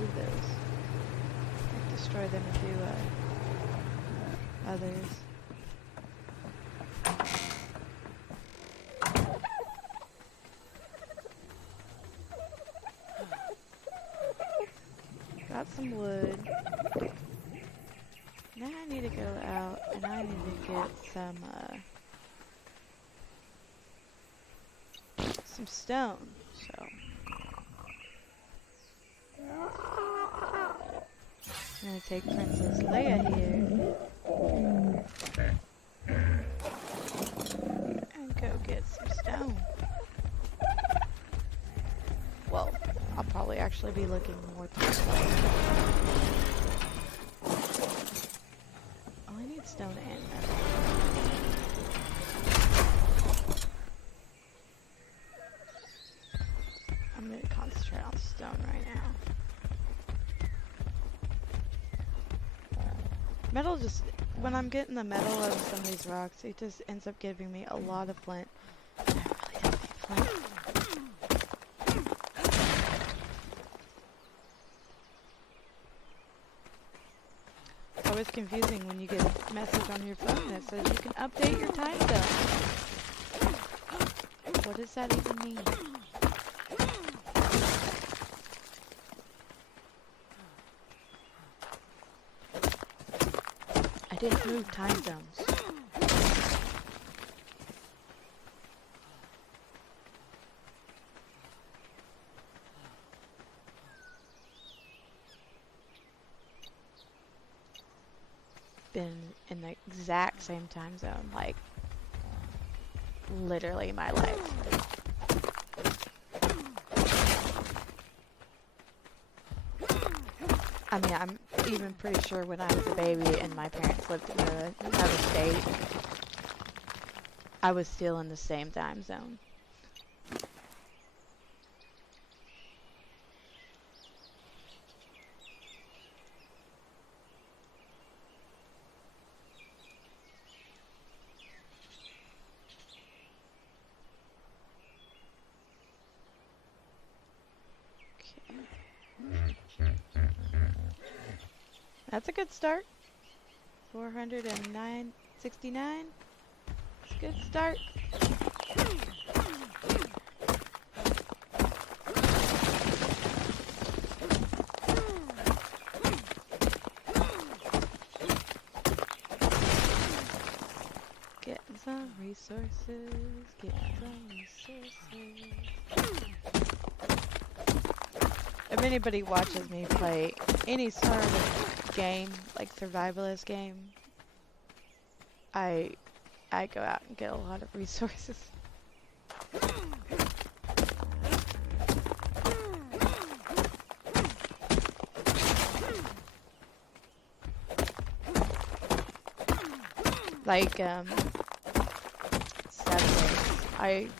move those. Like destroy them and do others. Got some wood. Now I need to go out and I need to get some stone. So I'm gonna take Princess Leia here and go get some stone. Well, I'll probably actually be looking more towards oh, I need stone and metal. I'm gonna concentrate on stone right now. Metal just, when I'm getting the metal out of some of these rocks, it just ends up giving me a lot of flint. And I really don't need flint. It's always confusing when you get a message on your phone that says you can update your time zone. What does that even mean? I didn't move time zones. Been in the exact same time zone, like literally my life. I mean, I'm even pretty sure when I was a baby and my parents lived in another state, I was still in the same time zone. That's a good start. 409.69. It's a good start. Getting some resources. Getting some resources. If anybody watches me play any sort of game, like survivalist game, I go out and get a lot of resources. Like Saturdays,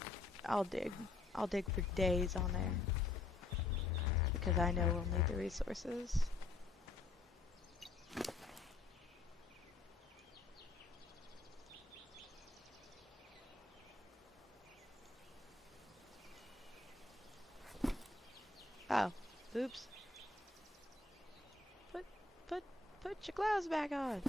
I'll dig for days on there. Because I know we'll need the resources. Oh, oops. Put your gloves back on.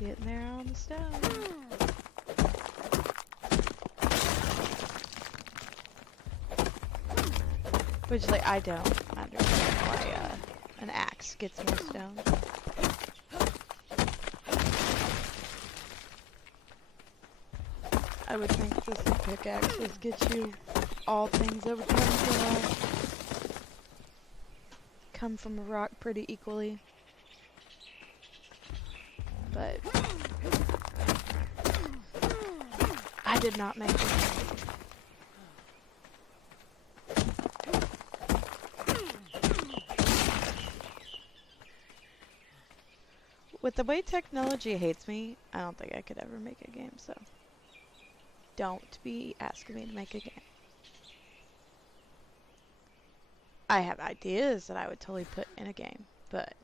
Getting there on the stone. Which, like, I don't understand why an axe gets more stone. I would think this pickaxes get you all things that would come from a rock pretty equally. But I did not make it. With the way technology hates me, I don't think I could ever make a game, so don't be asking me to make a game. I have ideas that I would totally put in a game, but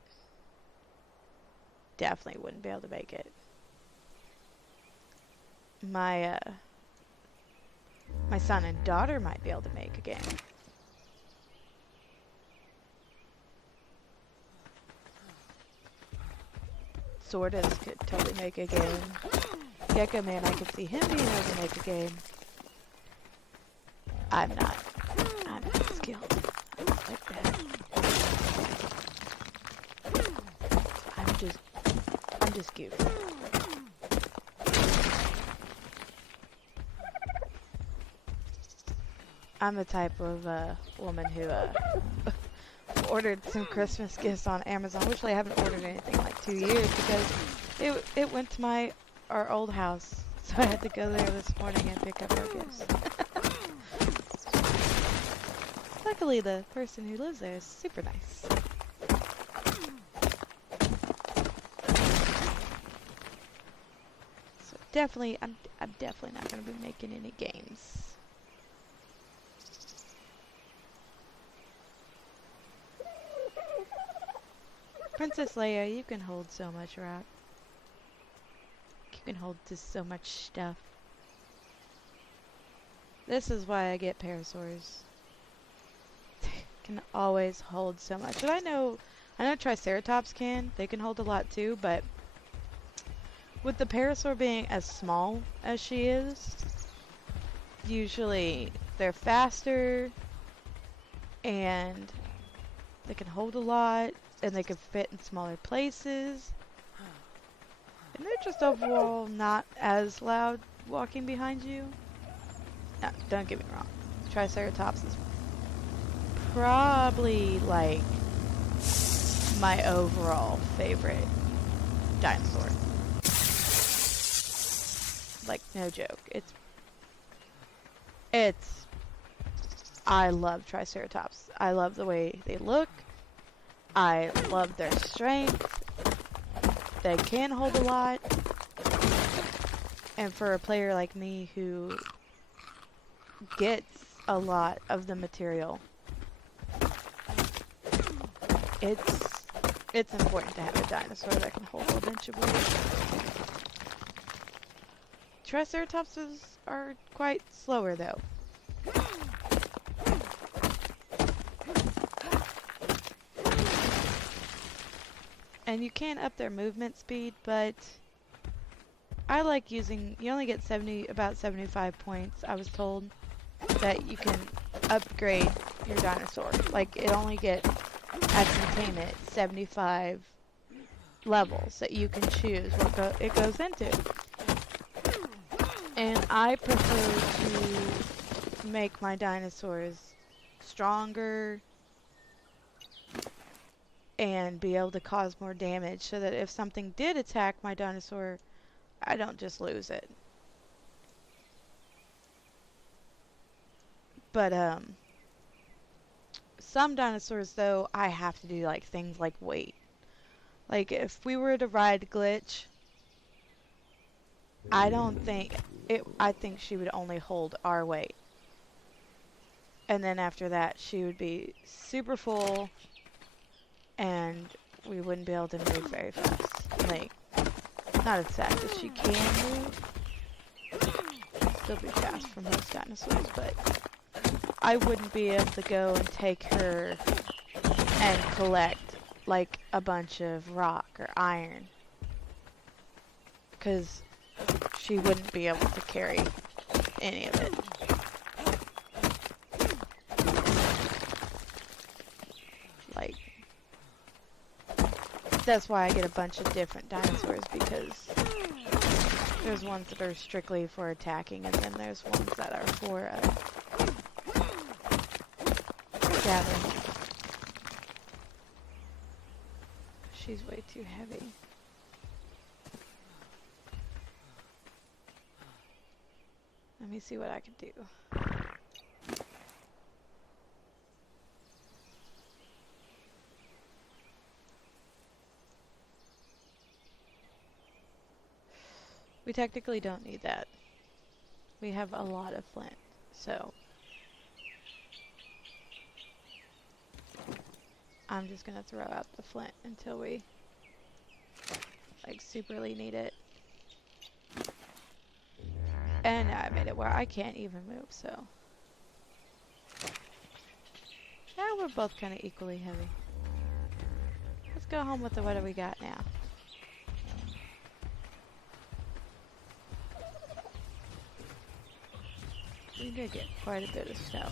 definitely wouldn't be able to make it. My son and daughter might be able to make a game. Sortis could totally make a game. Gecko Man, I could see him being able to make a game. I'm not skilled. I'm not like that. I'm just goofy. I'm the type of woman who ordered some Christmas gifts on Amazon, which I haven't ordered anything in like 2 years because it went to our old house, so I had to go there this morning and pick up our gifts. Luckily, the person who lives there is super nice. So definitely, I'm definitely not going to be making any games. Princess Leia, you can hold so much rock. You can hold just so much stuff. This is why I get parasaurs. They can always hold so much. And I know Triceratops can. They can hold a lot too, but with the parasaur being as small as she is, usually they're faster and they can hold a lot. And they can fit in smaller places. And they're just overall not as loud walking behind you. No, don't get me wrong. Triceratops is probably like my overall favorite dinosaur. Like, no joke. I love Triceratops. I love the way they look. I love their strength. They can hold a lot. And for a player like me who gets a lot of the material, it's important to have a dinosaur that can hold a bunch of weight. Triceratopses are quite slower though. And you can up their movement speed, but I like using, you only get about 75 points, I was told, that you can upgrade your dinosaur. Like, it only gets, at Containment, 75 levels that you can choose what it goes into. And I prefer to make my dinosaurs stronger and be able to cause more damage so that if something did attack my dinosaur, I don't just lose it. But some dinosaurs though, I have to do like things like weight. Like if we were to ride Glitch, I think she would only hold our weight. And then after that she would be super full and we wouldn't be able to move very fast. Like, not as fast as she can move. Still be fast for most dinosaurs, but I wouldn't be able to go and take her and collect like a bunch of rock or iron. Because she wouldn't be able to carry any of it. Like, that's why I get a bunch of different dinosaurs, because There's ones that are strictly for attacking, and then there's ones that are for gathering. She's way too heavy. Let me see what I can do. We technically don't need that. We have a lot of flint, so I'm just gonna throw out the flint until we like superly need it. And now I made it where I can't even move, so yeah, we're both kind of equally heavy. Let's go home with the what do we got now. We did get quite a bit of stone.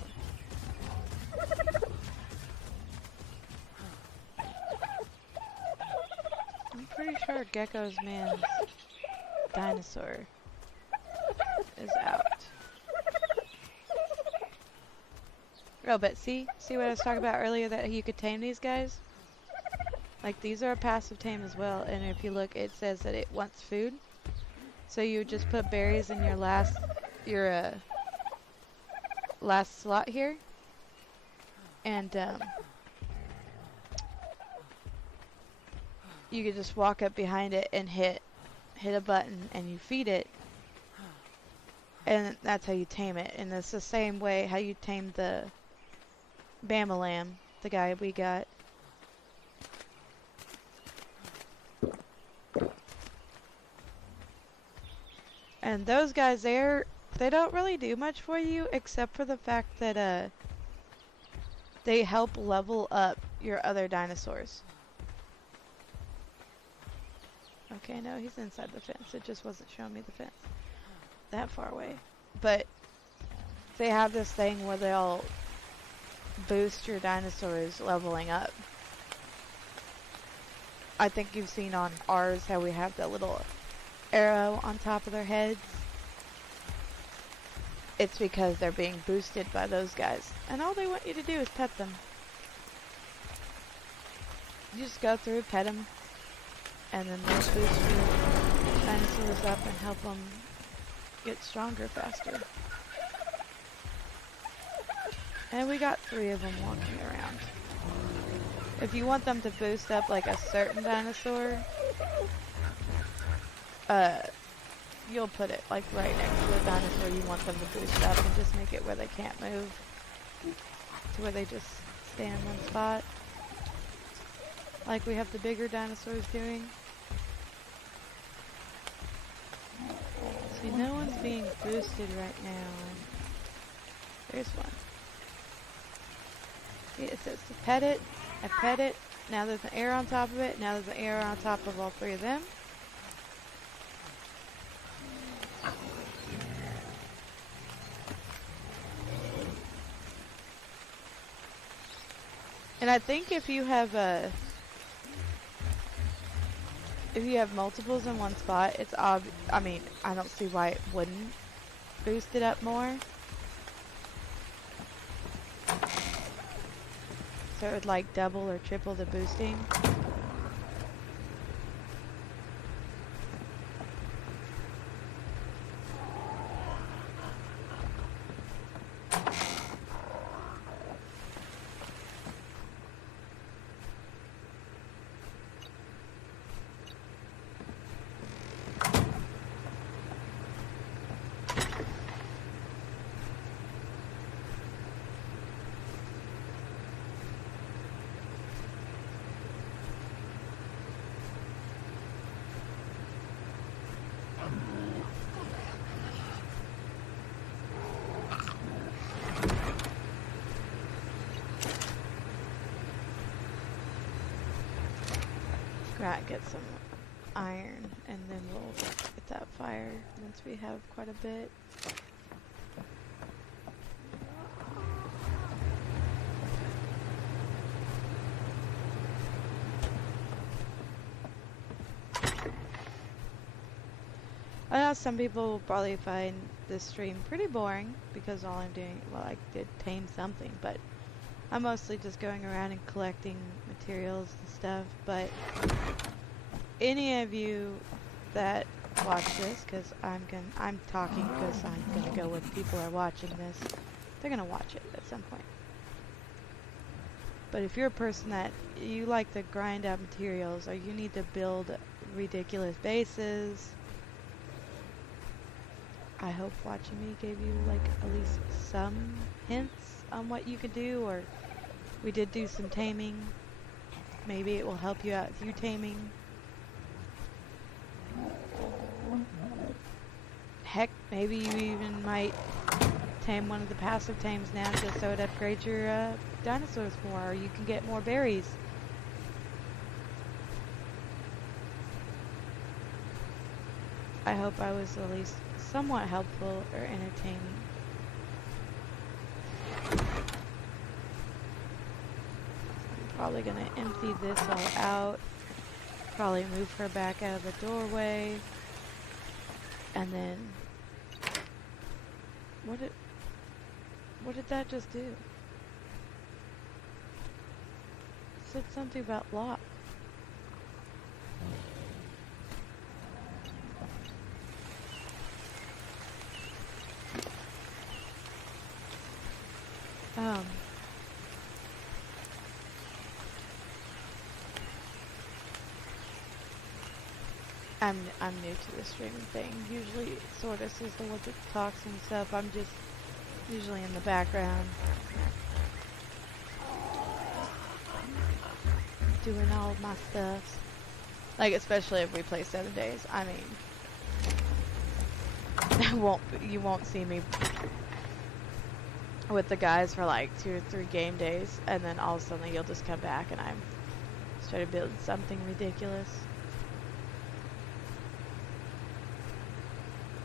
I'm pretty sure Gecko's man's dinosaur is out. Oh, but see what I was talking about earlier, that you could tame these guys? Like, these are a passive tame as well, and if you look, it says that it wants food. So you just put berries in your last slot here, and you can just walk up behind it and hit a button, and you feed it, and that's how you tame it. And it's the same way how you tame the Bama lamb, the guy we got. And those guys there, they don't really do much for you, except for the fact that they help level up your other dinosaurs. Okay, no, he's inside the fence. It just wasn't showing me the fence that far away. But they have this thing where they'll boost your dinosaurs leveling up. I think you've seen on ours how we have that little arrow on top of their heads. It's because they're being boosted by those guys. And all they want you to do is pet them. You just go through, pet them, and then they'll boost your dinosaurs up and help them get stronger faster. And we got 3 of them walking around. If you want them to boost up like a certain dinosaur, you'll put it like right next to the dinosaur you want them to boost up, and just make it where they can't move, to where they just stay in one spot, like we have the bigger dinosaurs doing. See, no one's being boosted right now. There's one. See, it says to pet it. I pet it. Now there's an arrow on top of it. Now there's an arrow on top of all 3 of them. And I think if you have multiples in one spot, it's I mean, I don't see why it wouldn't boost it up more. So it would like double or triple the boosting. Right, get some iron, and then we'll get that fire once we have quite a bit. I know some people will probably find this stream pretty boring because all I'm doing, well, I did tame something, but I'm mostly just going around and collecting materials and stuff. But any of you that watch this, because I'm talking because I'm gonna go when people are watching this, they're gonna watch it at some point. But if you're a person that you like to grind out materials, or you need to build ridiculous bases, I hope watching me gave you like at least some hints on what you could do. Or we did do some taming. Maybe it will help you out if you're taming. Heck, maybe you even might tame one of the passive tames now just so it upgrades your dinosaurs more, or you can get more berries. I hope I was at least somewhat helpful or entertaining. I'm probably gonna empty this all out, probably move her back out of the doorway, and then what did that just do? It said something about lock. I'm new to the streaming thing. Usually Sortus is the one that talks and stuff. I'm just usually in the background doing all of my stuff. Like, especially if we play 7 days. I mean, you won't see me with the guys for like 2 or 3 game days, and then all of a sudden you'll just come back and I'm started building something ridiculous.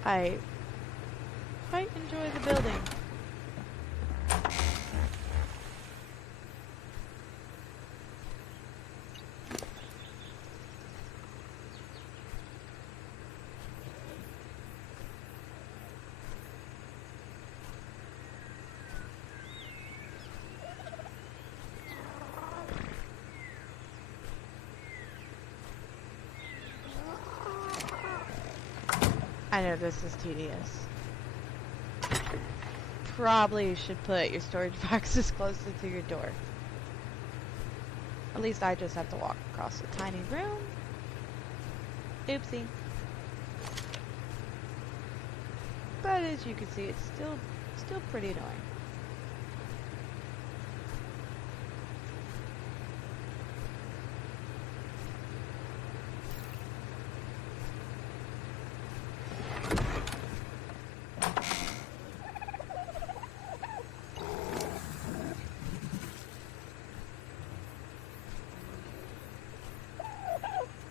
I quite enjoy the building. I know this is tedious. Probably you should put your storage boxes closer to your door. At least I just have to walk across a tiny room. Oopsie. But as you can see, it's still pretty annoying.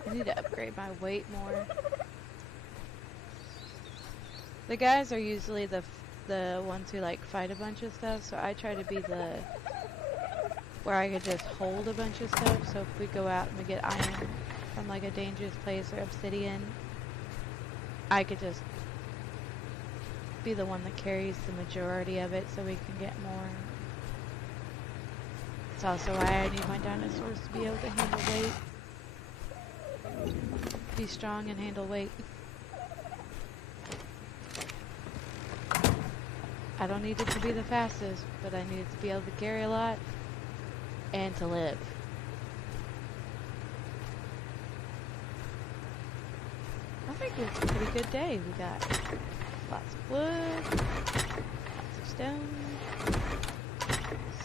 I need to upgrade my weight more. The guys are usually the ones who like fight a bunch of stuff, so I try to be the where I could just hold a bunch of stuff. So if we go out and we get iron from like a dangerous place or obsidian, I could just be the one that carries the majority of it so we can get more. It's also why I need my dinosaurs to be able to handle weight. Be strong and handle weight. I don't need it to be the fastest, but I need it to be able to carry a lot and to live. I think it's a pretty good day. We got lots of wood, lots of stone,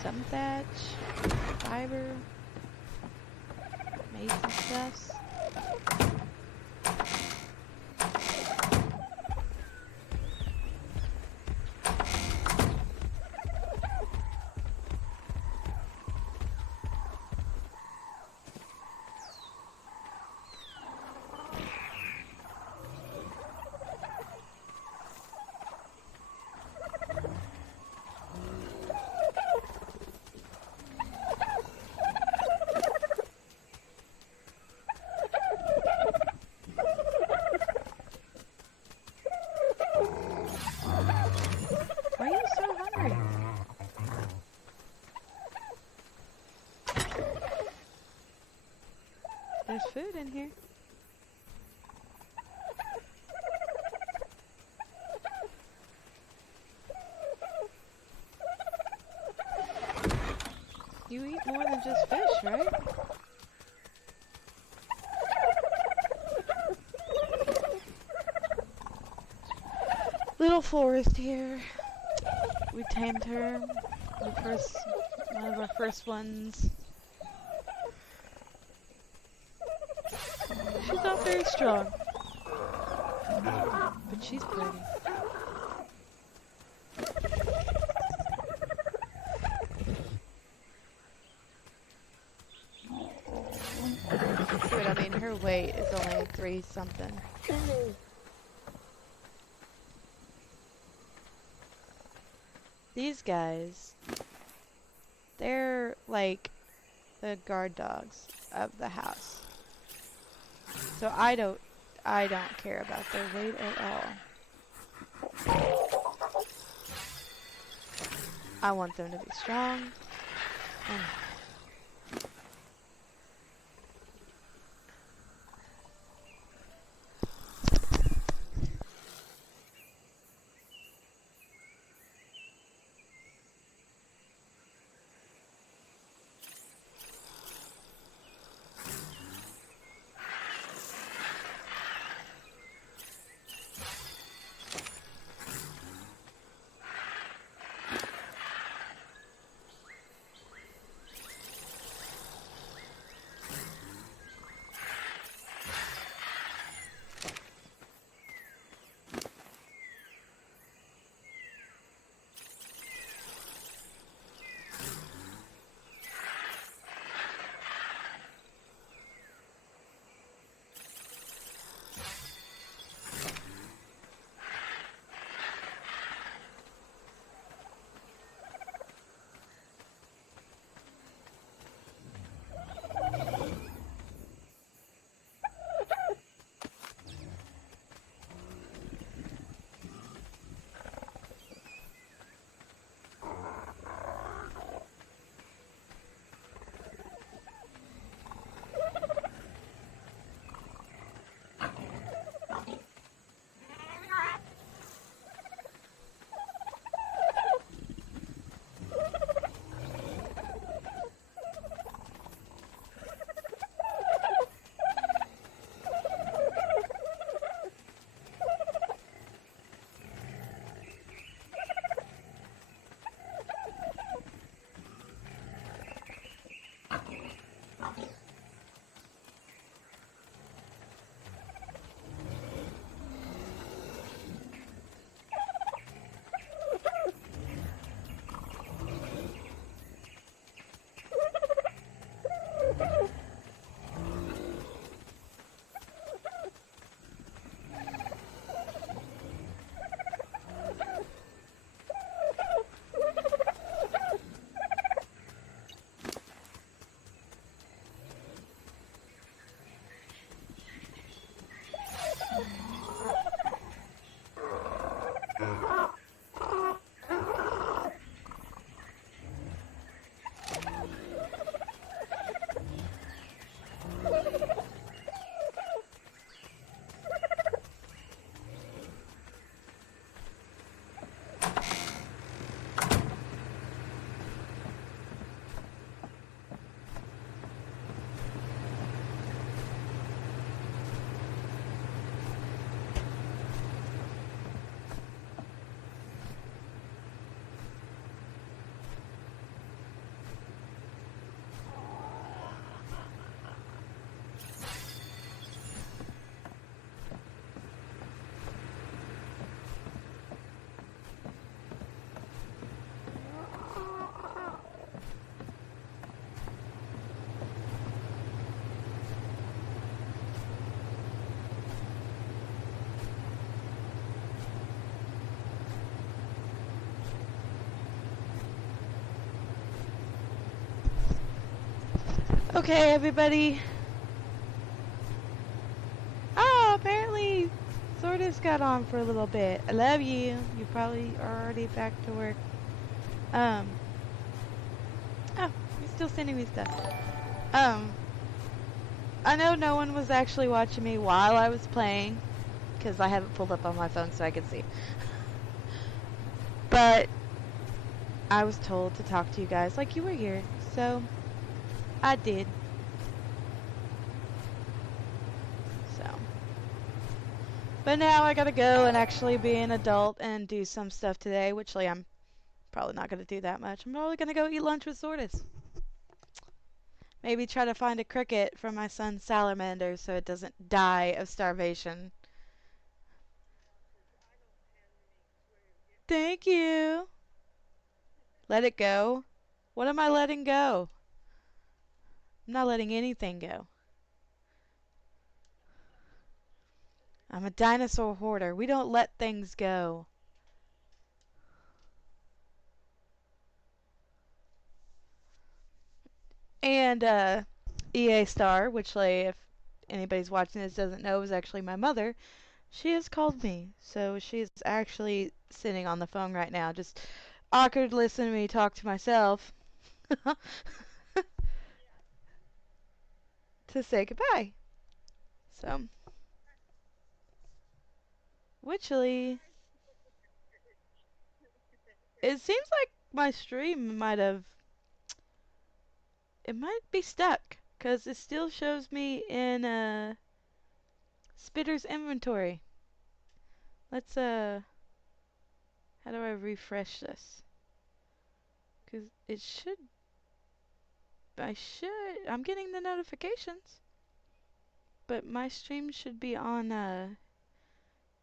some thatch, fiber, made some stuffs. there's food in here. You eat more than just fish, right? Little Forest here. We tamed her. One of our first ones. She's not very strong, but she's pretty. But I mean, her weight is only 3 something. These guys, they're like the guard dogs of the house. So I don't care about their weight at all. I want them to be strong. Okay, everybody. Oh, apparently Sordus got on for a little bit. I love you. You probably are already back to work. Oh, you're still sending me stuff. I know no one was actually watching me while I was playing, because I have it pulled up on my phone so I can see. But I was told to talk to you guys like you were here, so I did. So. But now I gotta go and actually be an adult and do some stuff today, which like, I'm probably not gonna do that much. I'm probably gonna go eat lunch with Sortis. Maybe try to find a cricket for my son's salamander so it doesn't die of starvation. Thank you. Let it go. What am I letting go? I'm not letting anything go. I'm a dinosaur hoarder. We don't let things go. And EA Star, which like if anybody's watching this doesn't know is actually my mother, she has called me. So she's actually sitting on the phone right now, just awkward listening to me talk to myself to say goodbye. So, Witchly, it seems like my stream it might be stuck because it still shows me in Spitter's inventory. Let's how do I refresh this? Because I'm getting the notifications, but my stream should be on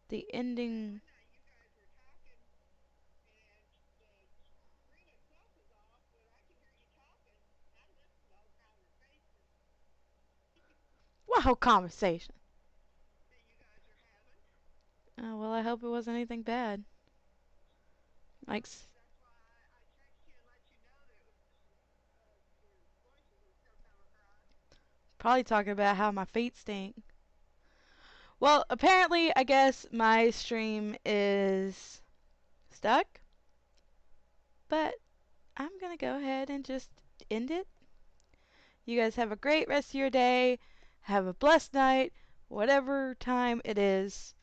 the ending. Wow, conversation. Oh, well, I hope it wasn't anything bad. Like, probably talking about how my feet stink. Well, apparently, I guess my stream is stuck, but I'm gonna go ahead and just end it. You guys have a great rest of your day. Have a blessed night, whatever time it is,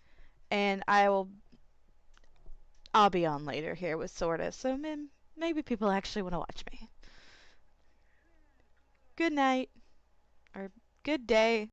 and I'll be on later here with Sorta, so maybe people actually want to watch me. Good night, or good day.